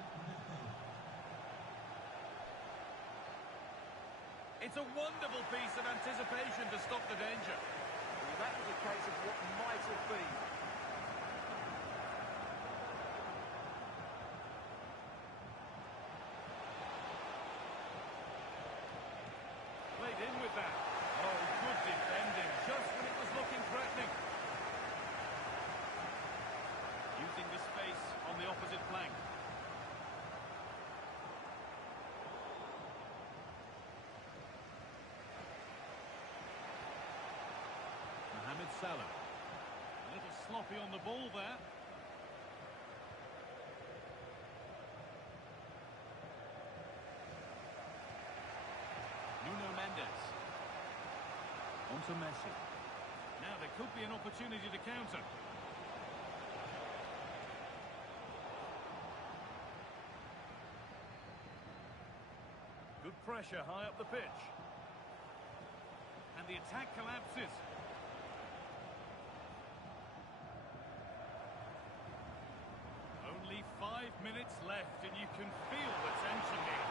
It's a wonderful piece of anticipation to stop the danger. Well, that was a case of what might have been. Played in with that. Oh, good defending, just when it was looking threatening. Using the space on the opposite flank. Mohamed Salah. A little sloppy on the ball there. Nuno Mendes. On to Messi. Now there could be an opportunity to counter. Good pressure high up the pitch. And the attack collapses. Only 5 minutes left and you can feel the tension here.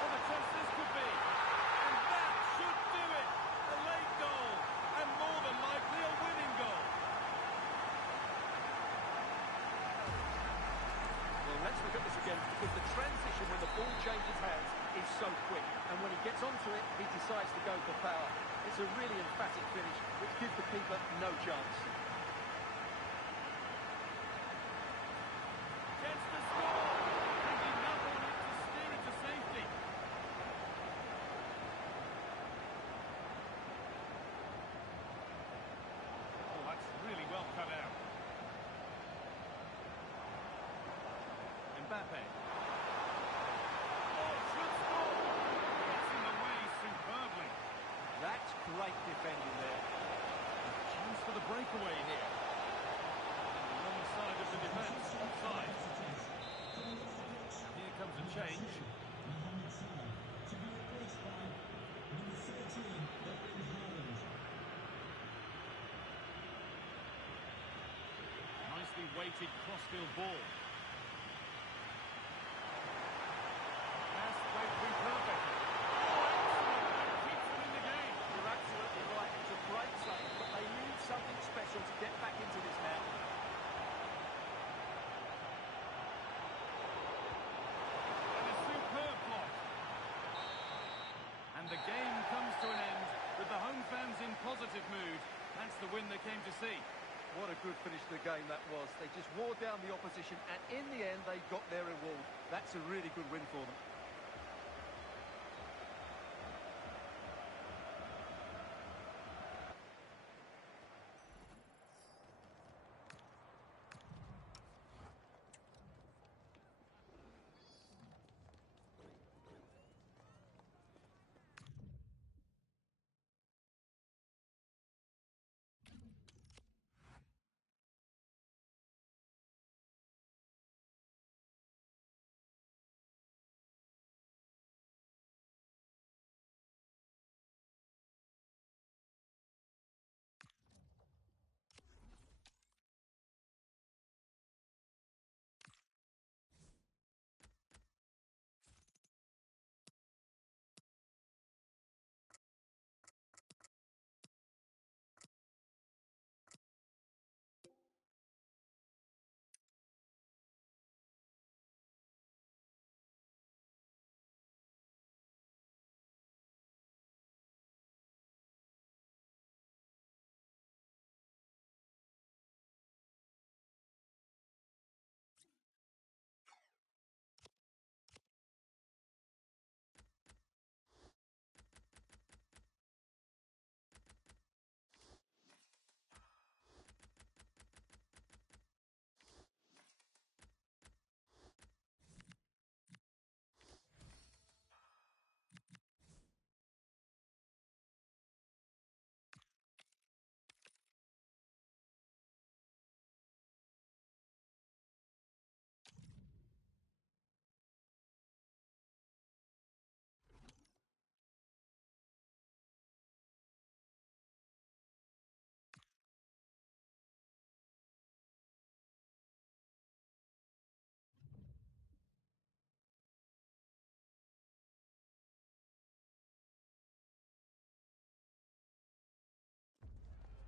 What a chance this could be. And that should do it. A late goal. And more than likely a winning goal. Well, let's look at this again, because the transition when the ball changes hands is so quick. And when he gets onto it, he decides to go for power. It's a really emphatic finish, which gives the keeper no chance. Gets the score. And enough on it to steer it to safety. Oh, that's really well cut out. Mbappe. Oh, should score. Gets in the way superbly. That's great defending there. Chance for the breakaway here. The wrong side of the defence. Offside. Here comes a change. Nicely weighted crossfield ball. to an end with the home fans in positive mood. That's the win they came to see. What a good finish to the game that was. They just wore down the opposition, and in the end, they got their reward. That's a really good win for them.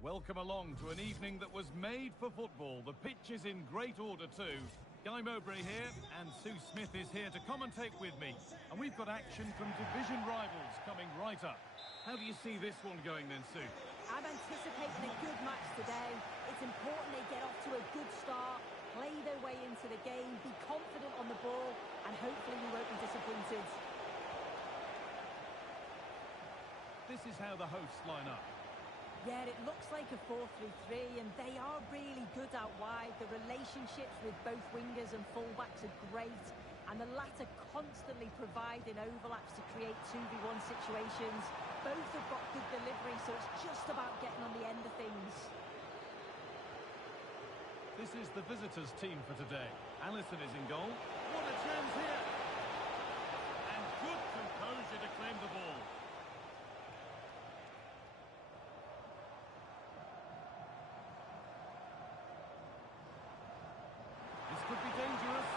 Welcome along to an evening that was made for football. The pitch is in great order too. Guy Mowbray here, and Sue Smith is here to commentate with me. And we've got action from division rivals coming right up. How do you see this one going then, Sue? I'm anticipating a good match today. It's important they get off to a good start, play their way into the game, be confident on the ball, and hopefully we won't be disappointed. This is how the hosts line up. Yeah, it looks like a 4-3-3, and they are really good out wide. The relationships with both wingers and fullbacks are great, and the latter constantly providing overlaps to create 2v1 situations. Both have got good delivery, so it's just about getting on the end of things. This is the visitors' team for today. Allison is in goal. What a chance here! And good composure to claim the ball. Could be dangerous.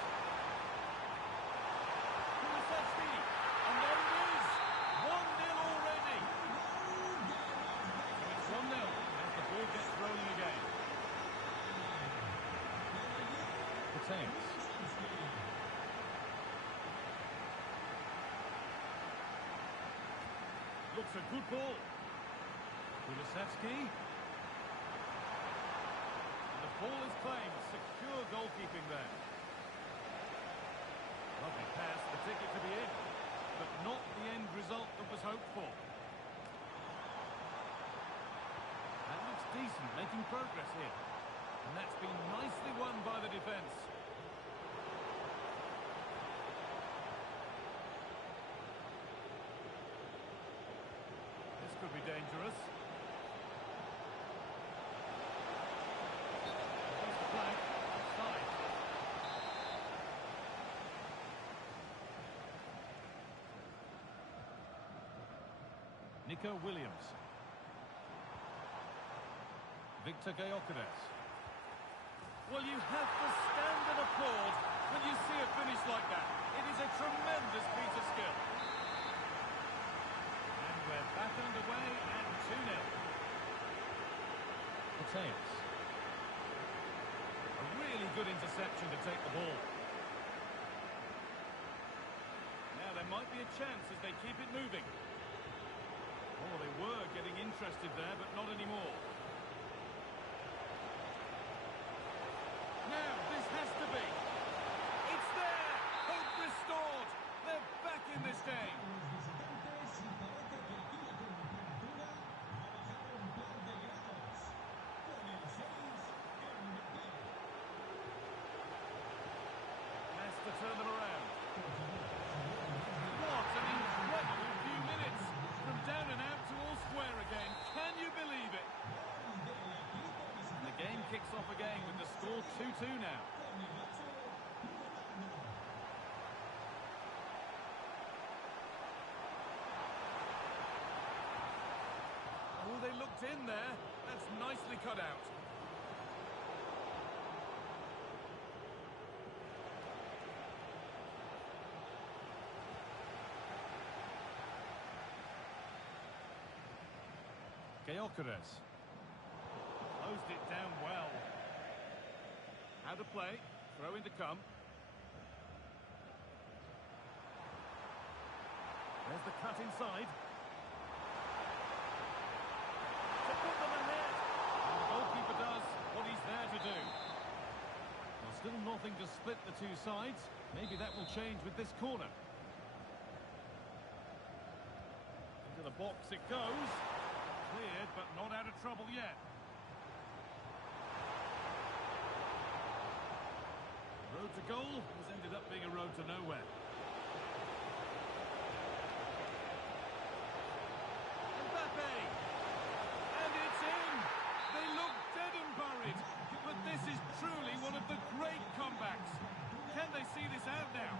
Kulisevsky, and there it is! 1-0 already. It's 1-0 as the ball gets rolling again. Potenz. Looks a good ball. Kulisevsky. The ball is claimed. Secure goalkeeping there. Lovely pass, the ticket to be in, but not the end result that was hoped for. That looks decent, making progress here. And that's been nicely won by the defence. This could be dangerous. Nico Williams. Victor Gyökeres. Well, you have to stand and applaud when you see a finish like that. It is a tremendous piece of skill. And we're back underway at 2-0. Potenz. A really good interception to take the ball. Now there might be a chance as they keep it moving. Oh, they were getting interested there, but not anymore. Now, this has to be. It's there! Hope restored! They're back in this game. Has to turn them around. What an incredible few minutes! From down and out to all square again. Can you believe it? And the game kicks off again with the score 2-2 now. Oh, they looked in there. That's nicely cut out. Gyökeres. Closed it down well. How to play. Throw in to come. There's the cut inside. To put them ahead. And the goalkeeper does what he's there to do. Well, still nothing to split the two sides. Maybe that will change with this corner. Into the box it goes. Cleared, but not out of trouble yet. Road to goal has ended up being a road to nowhere. Mbappe! And it's in! They look dead and buried, but this is truly one of the great comebacks. Can they see this out now?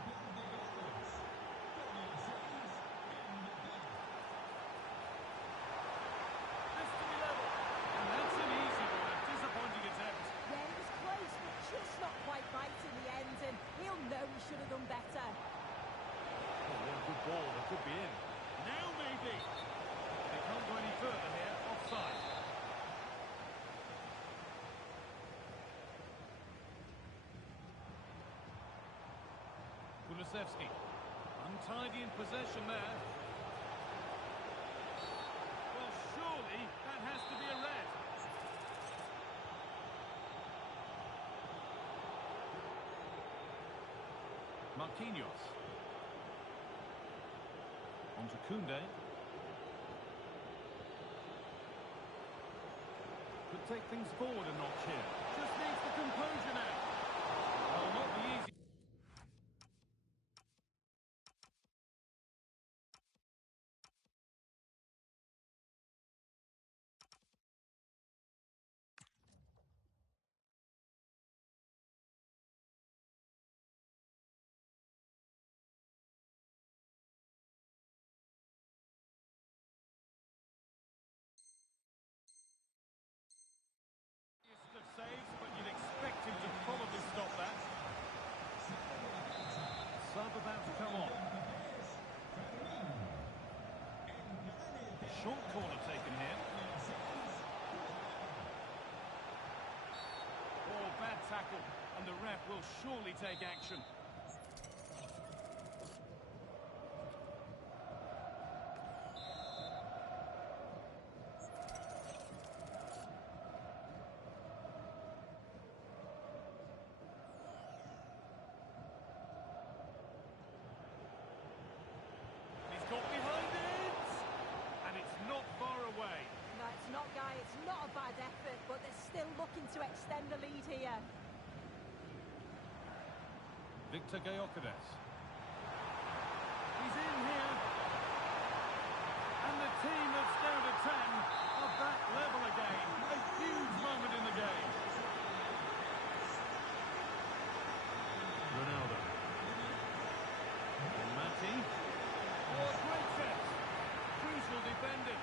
Should have done better. Oh, what a good ball. That could be in. Now maybe. They can't go any further here. Offside. Kulusevski. Untidy in possession there. Well, surely that has to be a red. Marquinhos. On to Koundé. Could take things forward a notch here. Just needs the composure now. Well, not the easy. Saves, but you'd expect him to probably stop that. Sub about to come on. Short corner taken here. Oh, bad tackle, and the ref will surely take action. Got behind it, and it's not far away. No, it's not, Guy. It's not a bad effort, but they're still looking to extend the lead here. Victor Gyökeres. He's in here. And the team that's down to 10 are back level again. A huge moment in the game. Ronaldo. And Matti. Oh, great set. Crucial defending.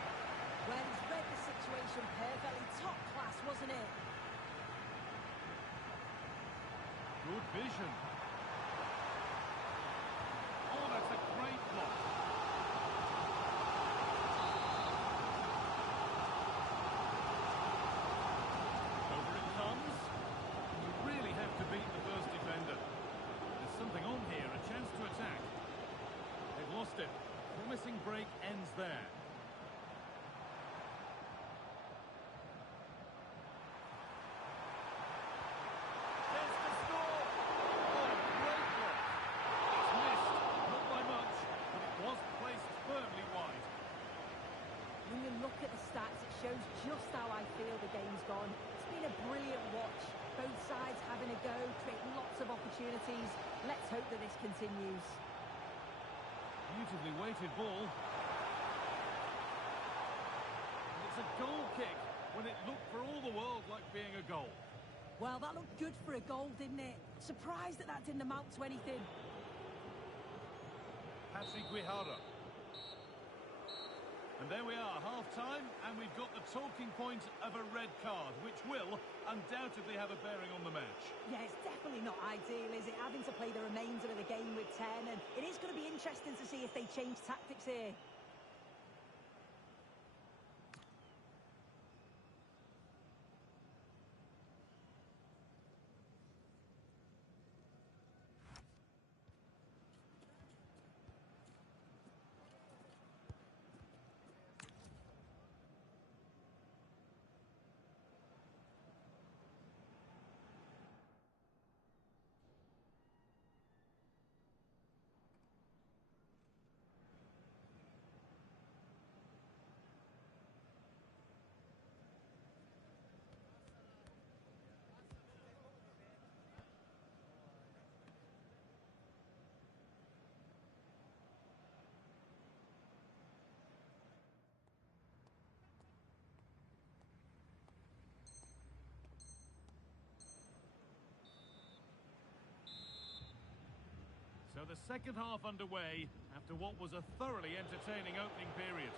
Well, he's read the situation perfectly. Top class, wasn't it? Good vision. Oh, that's a great block. Over it comes. You really have to beat the first defender. There's something on here, a chance to attack. They've lost it. Promising break ends there. shows just how I feel the game's gone. It's been a brilliant watch. Both sides having a go, creating lots of opportunities. Let's hope that this continues. Beautifully weighted ball. And it's a goal kick when it looked for all the world like being a goal. Well, that looked good for a goal, didn't it? Surprised that didn't amount to anything. Patrick Guijarro. And there we are, half-time, and we've got the talking point of a red card, which will undoubtedly have a bearing on the match. Yeah, it's definitely not ideal, is it? Having to play the remainder of the game with 10, and it is going to be interesting to see if they change tactics here. So the second half underway after what was a thoroughly entertaining opening period.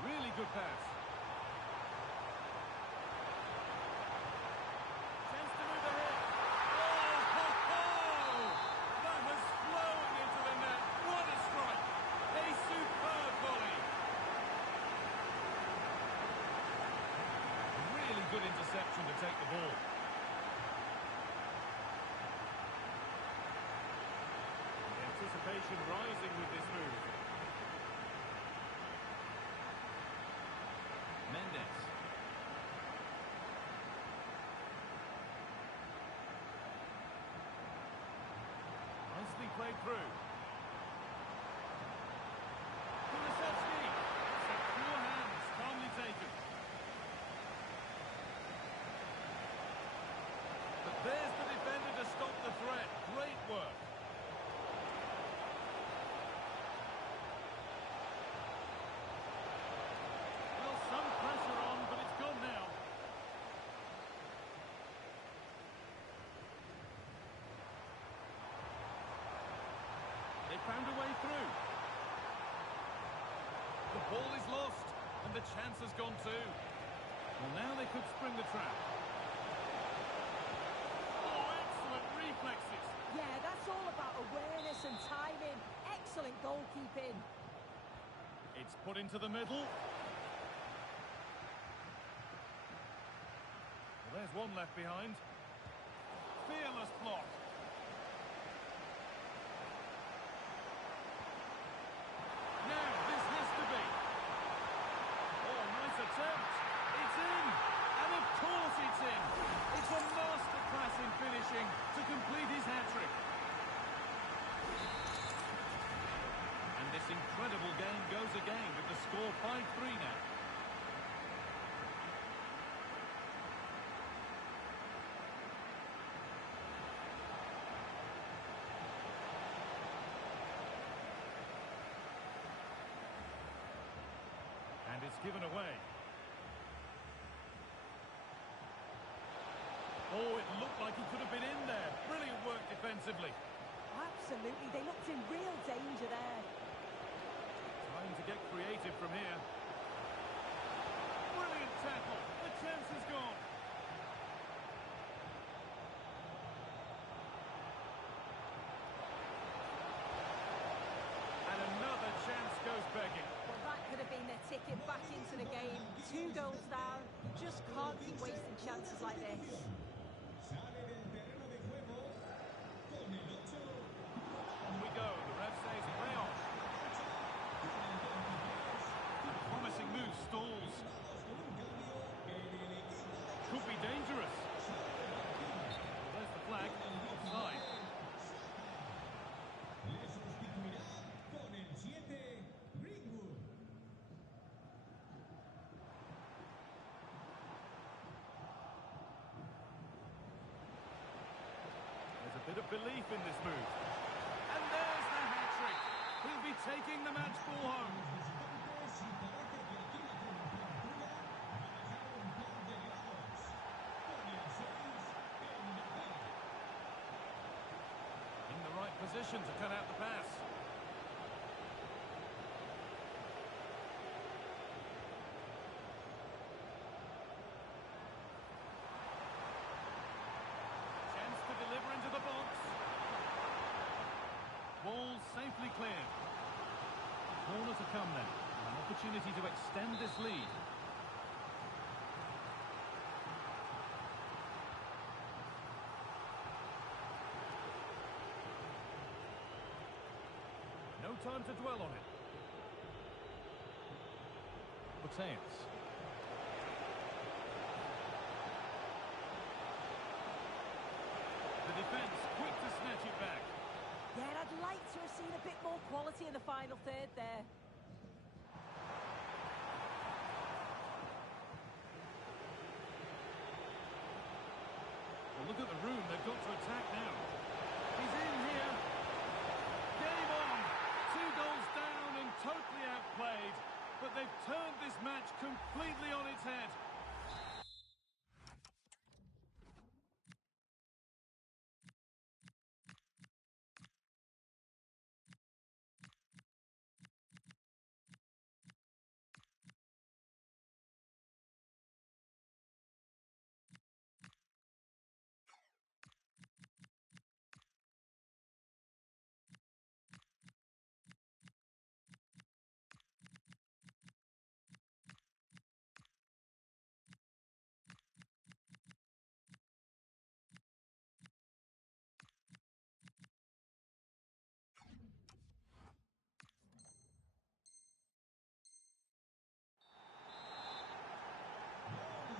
Really good pass. Chance to move ahead. Oh, ho, ho! That was flowing into the net. What a strike! A superb volley. Really good interception to take the ball. The anticipation rising with this move. Mendes. Nicely played through. Kulusevski. Secure hands, calmly taken. But there's the defender to stop the threat. Great work. Well, some pressure on, but it's gone now. They found a way through. The ball is lost, and the chance has gone too. Well, now they could spring the trap. Oh, excellent reflexes. Yeah, that's all about awareness and timing. Excellent goalkeeping. It's put into the middle. Well, there's one left behind. Fearless block. Now, this has to be. Oh, nice attempt. It's in. And of course it's in. It's a masterclass in finishing to complete his hat-trick. And this incredible game goes again with the score 5-3 now. And it's given away. Oh, it looked like he could have been in there. Brilliant work defensively. Absolutely, they looked in real danger there. Trying to get creative from here. Brilliant tackle. The chance is gone. And another chance goes begging. Well, that could have been their ticket back into the game. 2 goals down. You just can't keep wasting chances like this. On we go. The ref says play on. A promising move stalls. Could be dangerous. Well, there's the flag. Offside. bit of belief in this move. And there's the hat-trick. He'll be taking the match ball home. In the right position to cut out the pass. Chance to deliver into the box. Ball safely cleared. Corner to come then. An opportunity to extend this lead. No time to dwell on it. Mateus. The defence quick to snatch it back. Yeah, I'd like to have seen a bit more quality in the final third there. Well, look at the room they've got to attack now. He's in here. Game on. 2 goals down and totally outplayed. But they've turned this match completely on its head.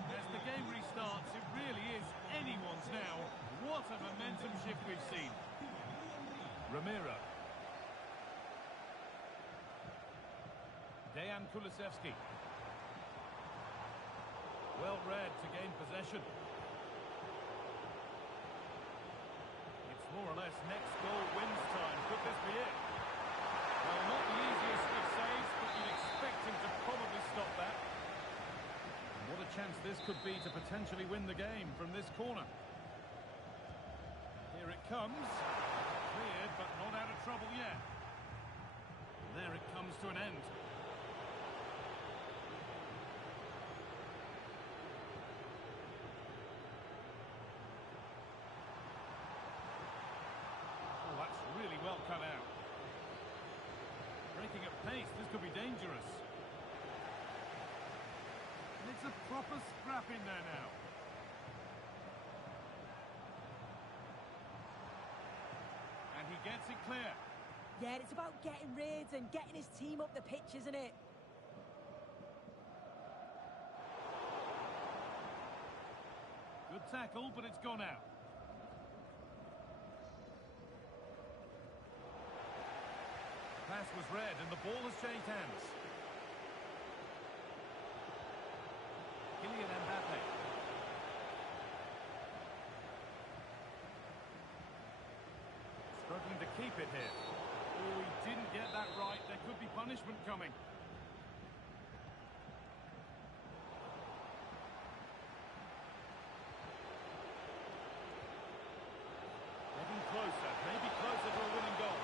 As the game restarts, it really is anyone's now. What a momentum shift we've seen. Ramiro. Dejan Kulusevski. Well read to gain possession. It's more or less next goal wins time. Could this be it? Well, not the easiest of saves, but you'd expect him to probably stop that. What a chance this could be to potentially win the game from this corner. Here it comes. Cleared, but not out of trouble yet. There it comes to an end. Oh, that's really well cut out. Breaking at pace, this could be dangerous. It's a proper scrap in there now. And he gets it clear. Yeah, it's about getting rid and getting his team up the pitch, isn't it? Good tackle, but it's gone out. Pass was read and the ball has changed hands. Kylian Mbappe. Struggling to keep it here. Oh, he didn't get that right. There could be punishment coming. Getting closer, maybe closer to a winning goal.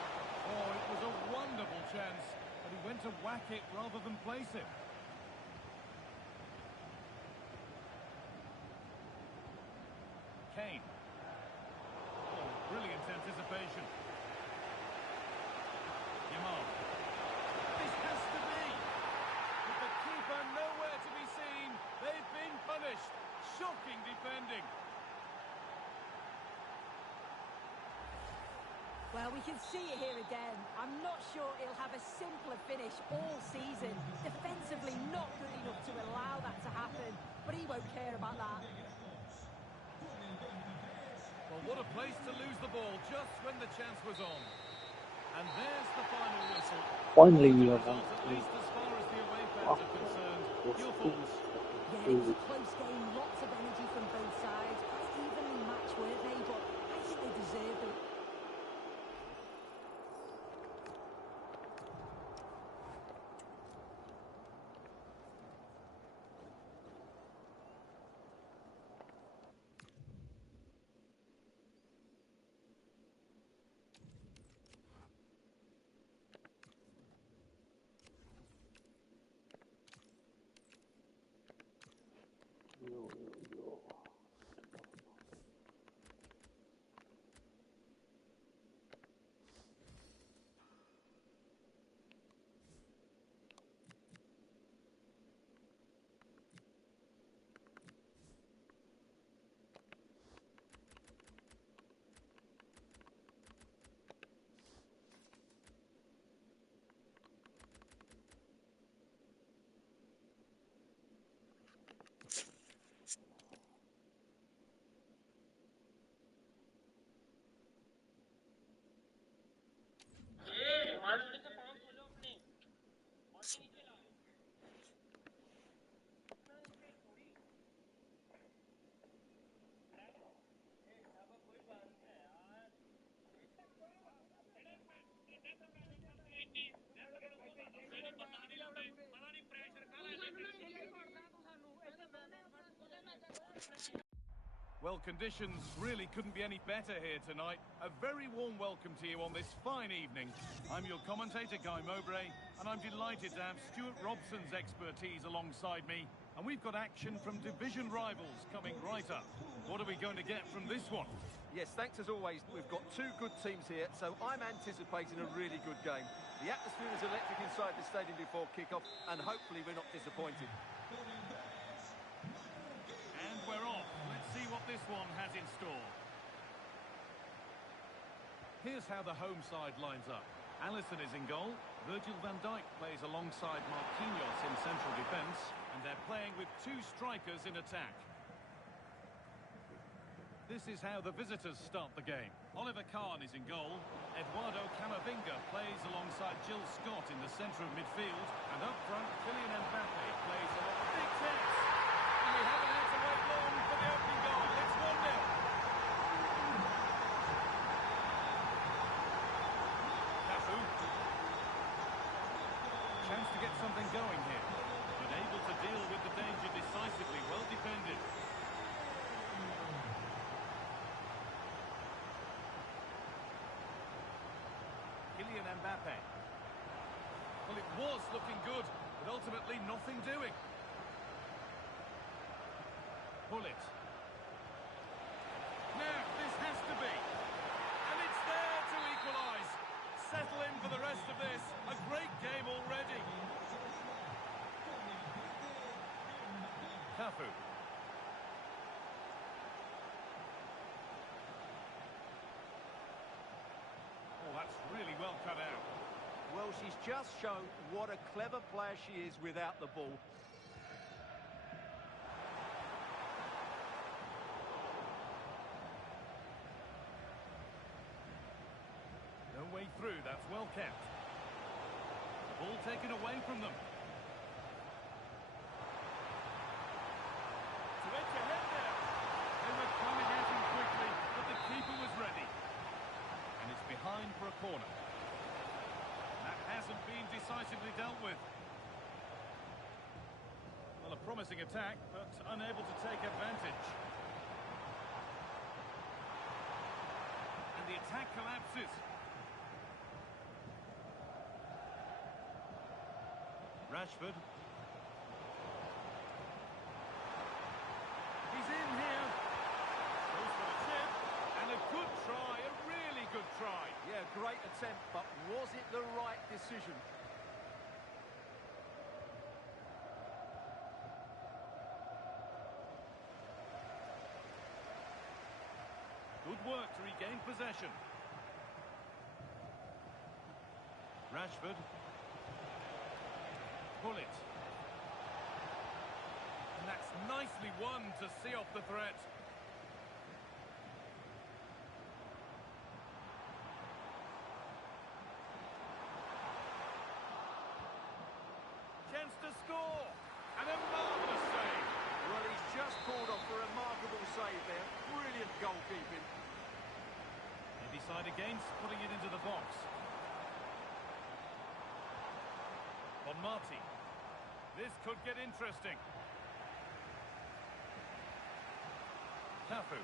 Oh, it was a wonderful chance, but he went to whack it rather than place it. Kane. Oh, brilliant anticipation. Yamal. This has to be. With the keeper nowhere to be seen, they've been punished. Shocking defending. Well, we can see it here again. I'm not sure he'll have a simpler finish all season. Defensively not good enough to allow that to happen, but he won't care about that. Well, what a place to lose the ball just when the chance was on. And there's the final whistle. Finally, you have At least as far as the away fans are concerned. Your thoughts? Yeah, it was a close game, lots of energy from both sides. Quite evenly matched, weren't they? But I think they deserved it. Well, conditions really couldn't be any better here tonight. A very warm welcome to you on this fine evening. I'm your commentator, Guy Mowbray, and I'm delighted to have Stuart Robson's expertise alongside me. And we've got action from division rivals coming right up. What are we going to get from this one? Yes, thanks as always. We've got two good teams here, so I'm anticipating a really good game. The atmosphere is electric inside the stadium before kick-off, and hopefully we're not disappointed. And we're off. Let's see what this one has in store. Here's how the home side lines up. Alisson is in goal. Virgil van Dijk plays alongside Marquinhos in central defence. And they're playing with two strikers in attack. This is how the visitors start the game. Oliver Kahn is in goal. Eduardo Camavinga plays alongside Jill Scott in the centre of midfield. And up front, Kylian Mbappe plays a big chance. And we haven't had to wait long for the opening goal. It's 1-0. Cafu. Chance to get something going here. But able to deal with the danger decisively. Well defended. Kylian Mbappe. Well, it was looking good, but ultimately nothing doing. Pull it. Now, this has to be. And it's there to equalise. Settle in for the rest of this. A great game already. Cafu. Oh, that's really well cut out. Well, she's just shown what a clever player she is without the ball. No way through, that's well kept. The ball taken away from them. To edge ahead there. They were coming at him quickly, but the keeper was ready. And it's behind for a corner. That hasn't been decisively dealt with. Well, a promising attack, but unable to take advantage. And the attack collapses. Rashford. He's in here. Goes for the chip. And a good try, a really good try. Yeah, great attempt, but was it the right decision? Good work to regain possession. Rashford. Pull it. And that's nicely won to see off the threat. Chance to score. And a marvellous save. Well, he's just pulled off a remarkable save there. Brilliant goalkeeping. They decide against putting it into the box. On Marty. This could get interesting. Cafu.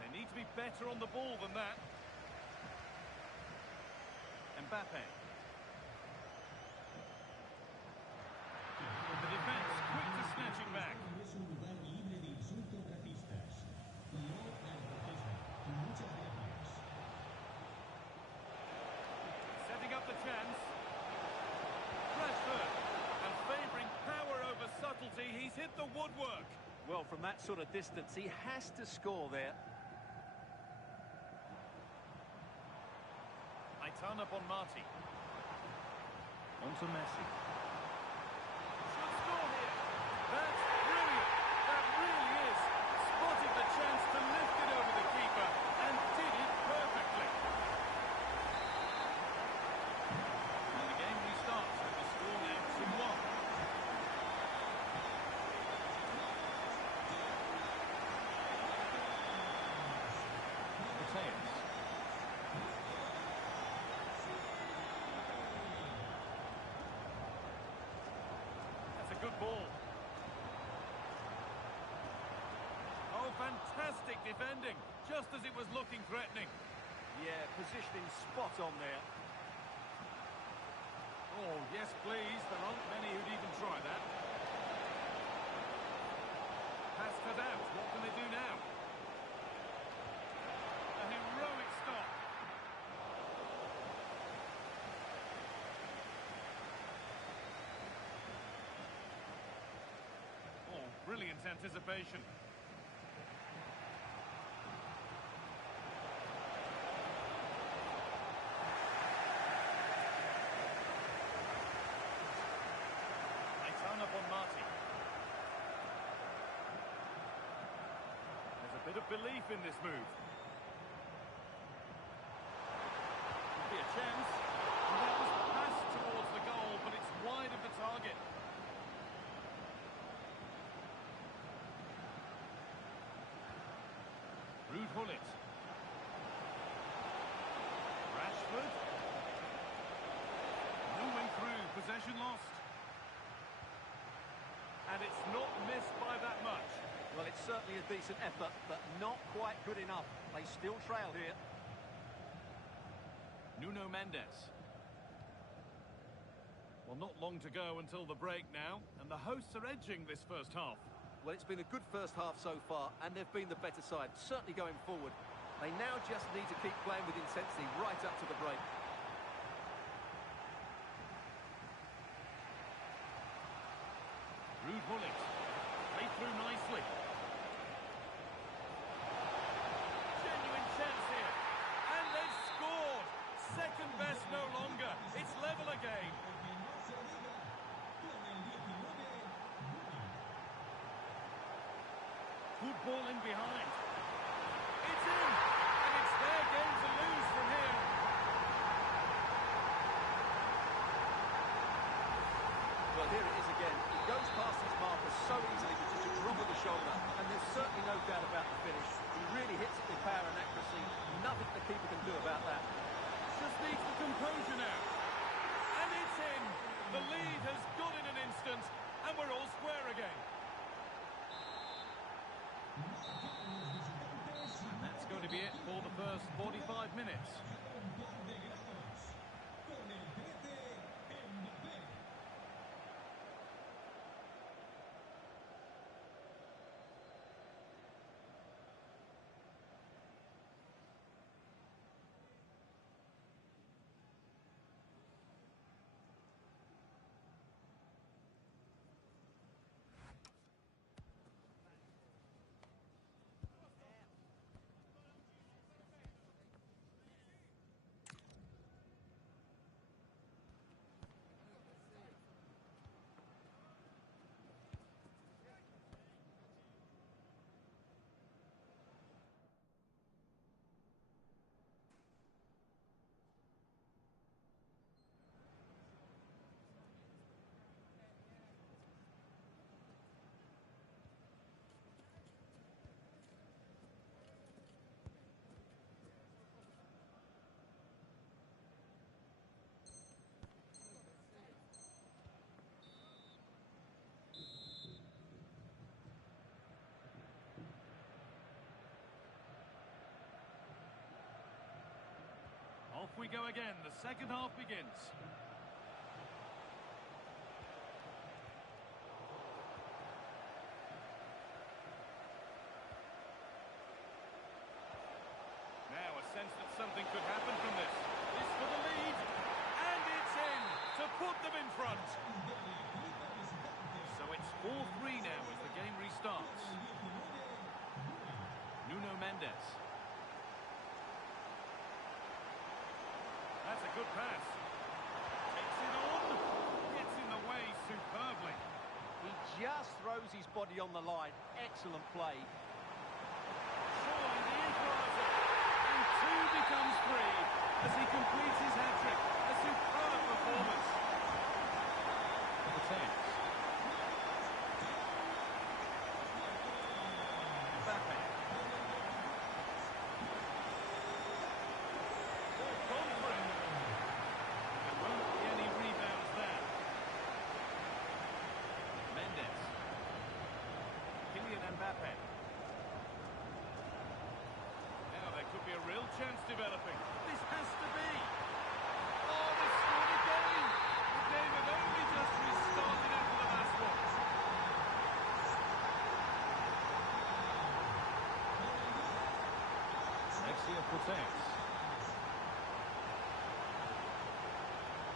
They need to be better on the ball than that. Mbappe. The defence quick to snatch it back. Setting up the chance. Rashford. And favouring power over subtlety, he's hit the woodwork. Well, from that sort of distance, he has to score there. I turn up on Marty. On to Messi. Should score here. That's brilliant. That really is. Spotted the chance to lift it over the keeper and did it perfectly. And the game restarts with the score now 2-1. Mateus. That's a good ball. defending, just as it was looking threatening. Yeah, positioning spot on there. Oh, yes, please. There aren't many who'd even try that. Pass cut out. What can they do now? A heroic stop. Oh, brilliant anticipation. Up on Marty. There's a bit of belief in this move. Could be a chance. And that was passed towards the goal, but it's wide of the target. Ruud Gullit. Rashford. No way through. Possession lost. And it's not missed by that much. Well, it's certainly a decent effort, but not quite good enough. They still trail here. Nuno Mendes. Well, not long to go until the break now, and the hosts are edging this first half. Well, it's been a good first half so far, and they've been the better side, certainly going forward. They now just need to keep playing with intensity right up to the break. Ruud Gullit. Played through nicely. Genuine chance here. And they've scored. Second best no longer. It's level again. Good ball in behind. It's in. And it's their game to lose from here. Well, here it is again. He goes past his marker so easily with just a drop of the shoulder, and there's certainly no doubt about the finish. He really hits it with power and accuracy. Nothing the keeper can do about that. Just needs the composure now. And it's in. The lead has gone in an instant, and we're all square again. And that's going to be it for the first 45 minutes. Off we go again. The second half begins. Now a sense that something could happen from this. This for the lead. And it's in to put them in front. So it's 4-3 now as the game restarts. Nuno Mendes. That's a good pass. Takes it on. Gets in the way superbly. He just throws his body on the line. Excellent play. Surely the equaliser. And 2 becomes 3 as he completes his hat-trick. A superb performance. The chance. Mbappe. chance developing. This has to be. Oh, they scored again. The game had only just restarted after the last one. Alexia Putellas.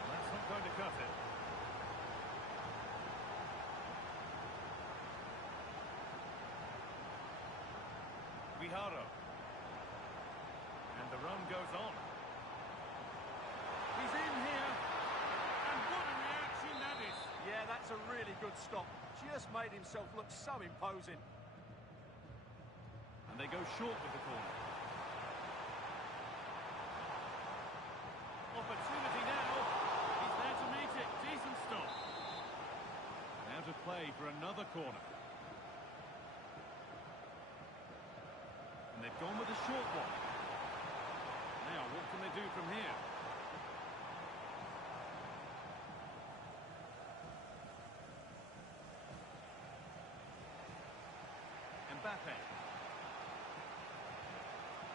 That's not going to cut it. Guijarro. And the run goes on. He's in here. And what a reaction that is. Yeah, that's a really good stop. Just made himself look so imposing. And they go short with the corner. Opportunity now. He's there to meet it. Decent stop. Now to play for another corner. And they've gone with a short one. Now, what can they do from here? Mbappe.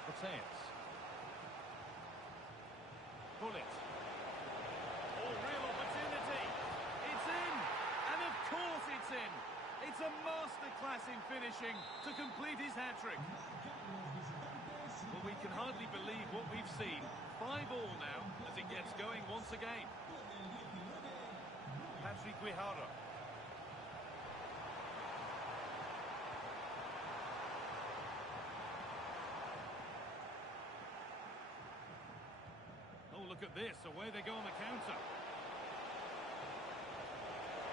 Putellas. Bullet. Oh, real opportunity. It's in. And of course it's in. It's a masterclass in finishing to complete his hat-trick. Well, we can hardly believe what we've seen. 5-5 now as it gets going once again. Patrick Guijarro. Oh, look at this. Away they go on the counter.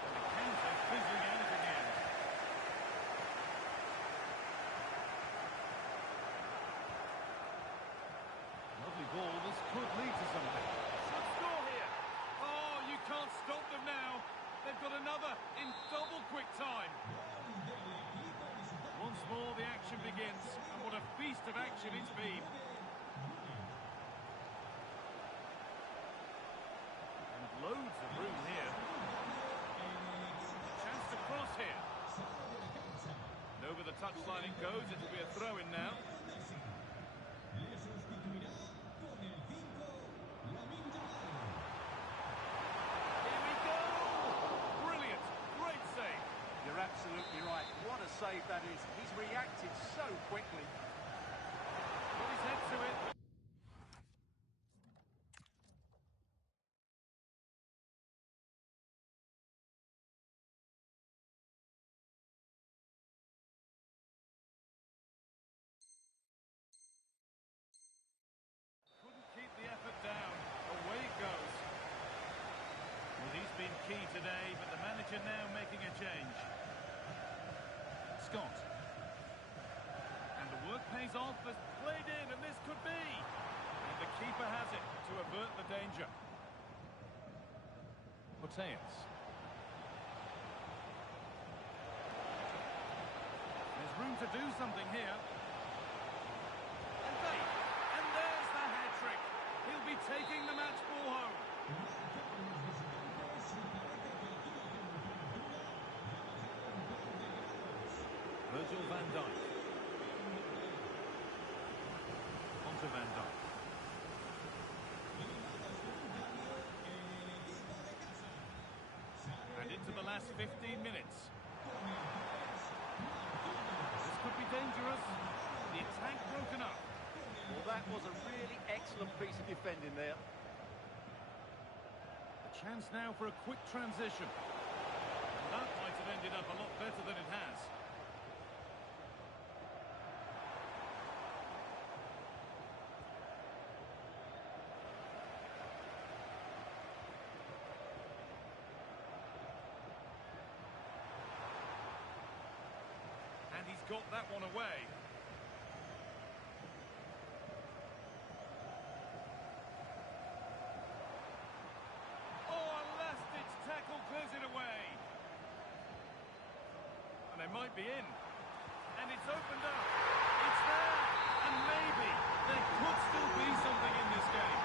And the counter fizzling out again. Lovely ball. This could lead to something. Should score here. Oh, you can't stop them now. They've got another in double quick time. Once more the action begins. And what a feast of action it's been. And loads of room here. Chance to cross here. And over the touchline it goes. It'll be a throw-in now. Absolutely right. What a save that is. He's reacted so quickly. Put his head to it. Couldn't keep the effort down. Away it goes. Well, he's been key today, but the manager now making a change. Scott. And the work pays off as played in, and this could be. And the keeper has it to avert the danger. Putellas. There's room to do something here. And there's the hat-trick. He'll be taking the match ball home. Virgil van Dijk. Onto Van Dijk. And into the last 15 minutes. This could be dangerous. The attack broken up. Well, that was a really excellent piece of defending there. A chance now for a quick transition. And that might have ended up a lot better than it has. And he's got that one away. Oh, a last-ditch tackle clears it away. And they might be in. And it's opened up. It's there. And maybe there could still be something in this game.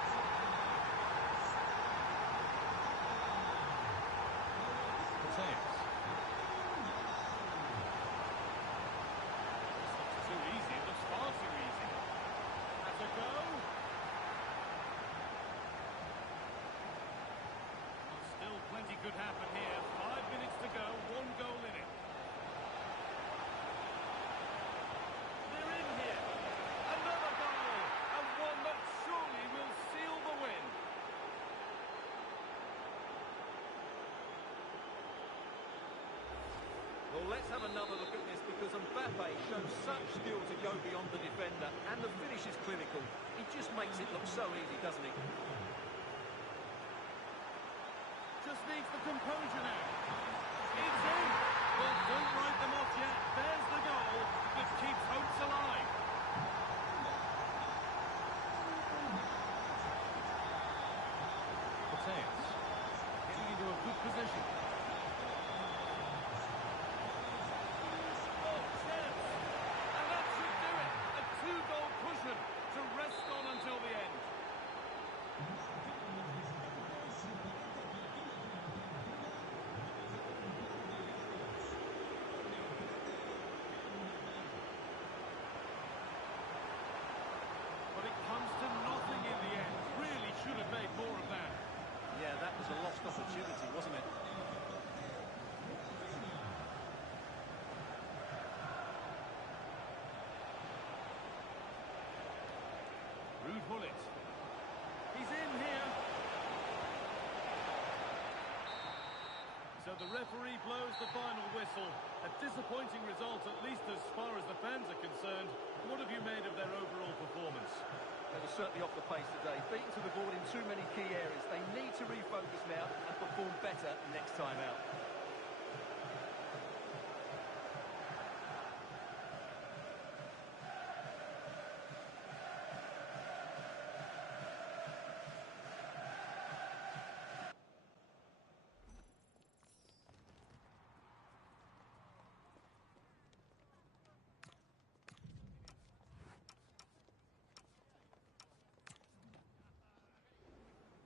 Putellas. Too easy. It looks far too easy. Has a go. Mbappe shows such skill to go beyond the defender, and the finish is clinical. He just makes it look so easy, doesn't he? Just needs the composure now. It's in! Well, don't write them off yet. There's the goal that keeps hopes alive. Mateus getting into a good position. Oh, chance! And that should do it. A two-goal cushion to rest on until the end. But it comes to nothing in the end. Really should have made more of that. Yeah, that was a lost opportunity, wasn't it? Rude Hullet. He's in here. So the referee blows the final whistle. A disappointing result, at least as far as the fans are concerned. What have you made of their overall performance? They were certainly off the pace today, beaten to the board in too many key areas. They need to refocus now and perform better next time out.